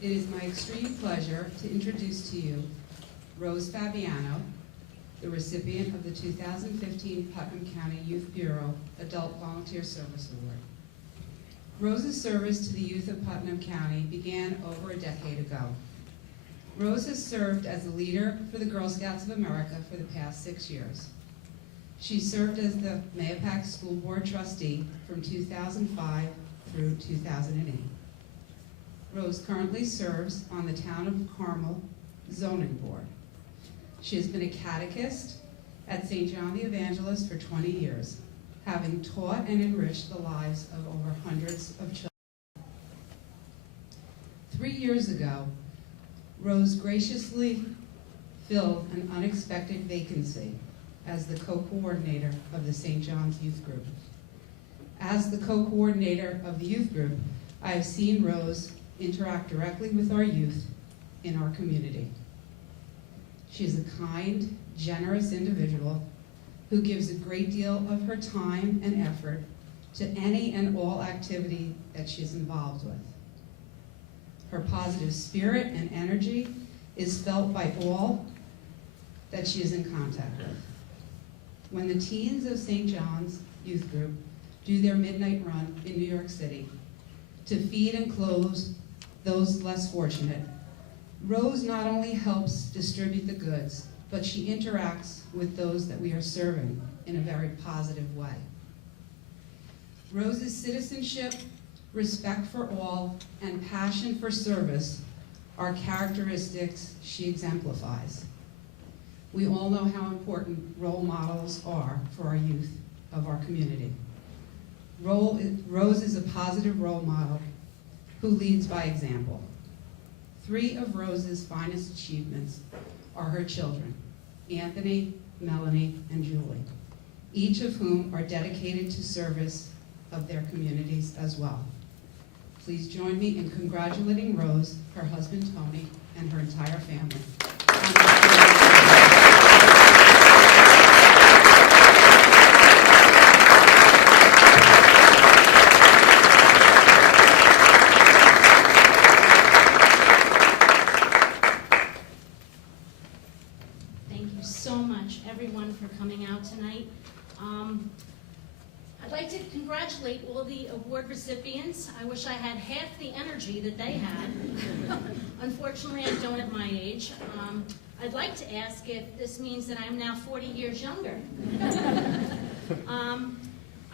It is my extreme pleasure to introduce to you Rose Fabiano, the recipient of the 2015 Putnam County Youth Bureau Adult Volunteer Service Award. Rose's service to the youth of Putnam County began over a decade ago. Rose has served as a leader for the Girl Scouts of America for the past 6 years. She served as the Mayapack School Board trustee from 2005 through 2008. Rose currently serves on the Town of Carmel Zoning Board. She has been a catechist at St. John the Evangelist for 20 years, having taught and enriched the lives of over hundreds of children. 3 years ago, Rose graciously filled an unexpected vacancy as the co-coordinator of the St. John's Youth Group. As the co-coordinator of the youth group, I have seen Rose interact directly with our youth in our community. She is a kind, generous individual who gives a great deal of her time and effort to any and all activity that she is involved with. Her positive spirit and energy is felt by all that she is in contact with. When the teens of St. John's Youth Group do their midnight run in New York City to feed and clothe those less fortunate, Rose not only helps distribute the goods, but she interacts with those that we are serving in a very positive way. Rose's citizenship, respect for all, and passion for service are characteristics she exemplifies. We all know how important role models are for our youth of our community. Rose is a positive role model who leads by example. 3 of Rose's finest achievements are her children, Anthony, Melanie, and Julie, each of whom are dedicated to service of their communities as well. Please join me in congratulating Rose, her husband Tony, and her entire family. Thank you so much, everyone, for coming out tonight. I'd like to congratulate all the award recipients. I wish I had half the energy that they had. Unfortunately, I don't at my age. I'd like to ask if this means that I'm now 40 years younger.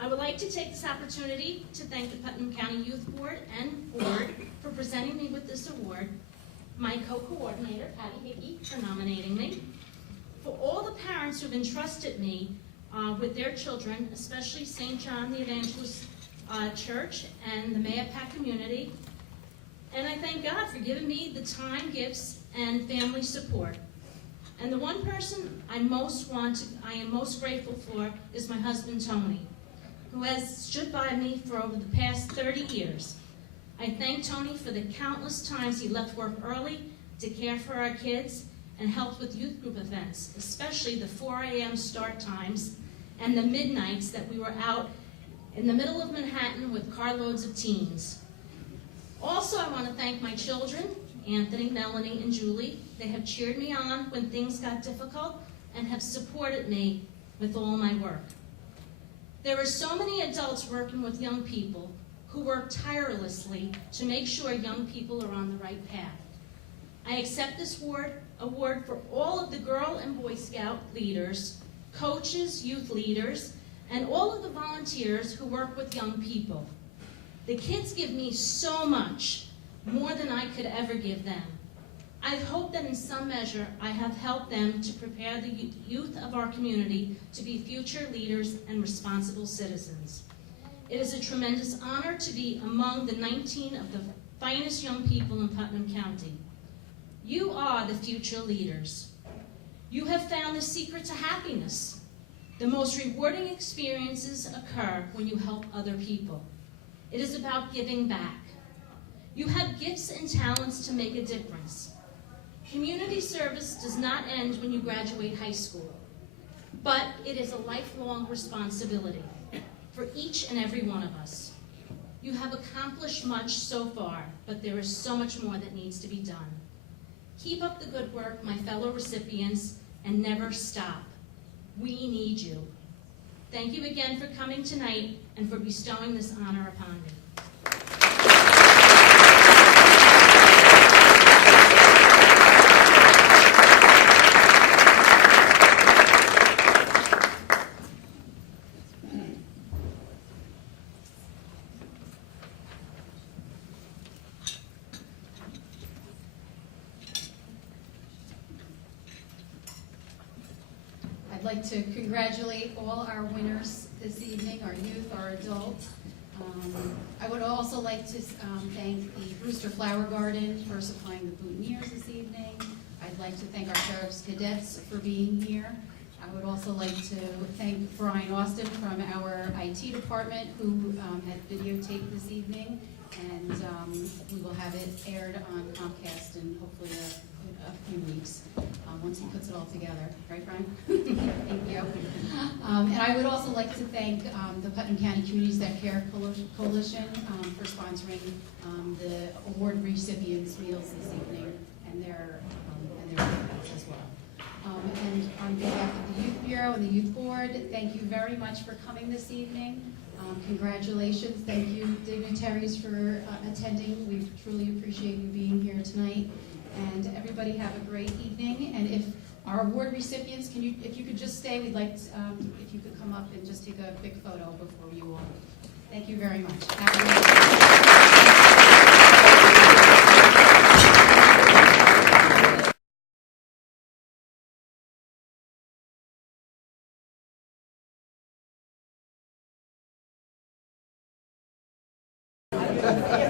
I would like to take this opportunity to thank the Putnam County Youth Board and Board for presenting me with this award, my co-coordinator, Patty Hickey, for nominating me, for all the parents who've entrusted me with their children, especially St. John the Evangelist Church and the Mayapack community. And I thank God for giving me the time, gifts, and family support. And the one person I am most grateful for is my husband, Tony, who has stood by me for over the past 30 years. I thank Tony for the countless times he left work early to care for our kids and helped with youth group events, especially the 4 a.m. start times and the midnights that we were out in the middle of Manhattan with carloads of teens. Also, I want to thank my children, Anthony, Melanie, and Julie. They have cheered me on when things got difficult and have supported me with all my work. There are so many adults working with young people who work tirelessly to make sure young people are on the right path. I accept this award for all of the Girl and Boy Scout leaders, coaches, youth leaders, and all of the volunteers who work with young people. The kids give me so much, more than I could ever give them. I hope that in some measure I have helped them to prepare the youth of our community to be future leaders and responsible citizens. It is a tremendous honor to be among the 19 of the finest young people in Putnam County. You are the future leaders. You have found the secret to happiness. The most rewarding experiences occur when you help other people. It is about giving back. You have gifts and talents to make a difference. Community service does not end when you graduate high school, but it is a lifelong responsibility for each and every one of us. You have accomplished much so far, but there is so much more that needs to be done. Keep up the good work, my fellow recipients, and never stop. We need you. Thank you again for coming tonight and for bestowing this honor upon me. I'd like to congratulate all our winners this evening, our youth, our adults. I would also like to thank the Brewster Flower Garden for supplying the boutonnieres this evening. I'd like to thank our sheriff's cadets for being here. I would also like to thank Brian Austin from our IT department who had videotaped this evening, and we will have it aired on Comcast in hopefully a few weeks once he puts it all together. Right, Brian? Thank you. And I would also like to thank the Putnam County Communities That Care Coalition for sponsoring the award recipients' meals this evening and their meals as well. And on behalf of the Youth Bureau and the Youth Board, thank you very much for coming this evening. Congratulations. Thank you, dignitaries, for attending. We truly appreciate you being here tonight. And everybody have a great evening. And if our award recipients, if you could just stay, we'd like if you could come up and just take a quick photo before you all. Thank you very much. Have a great Thank you.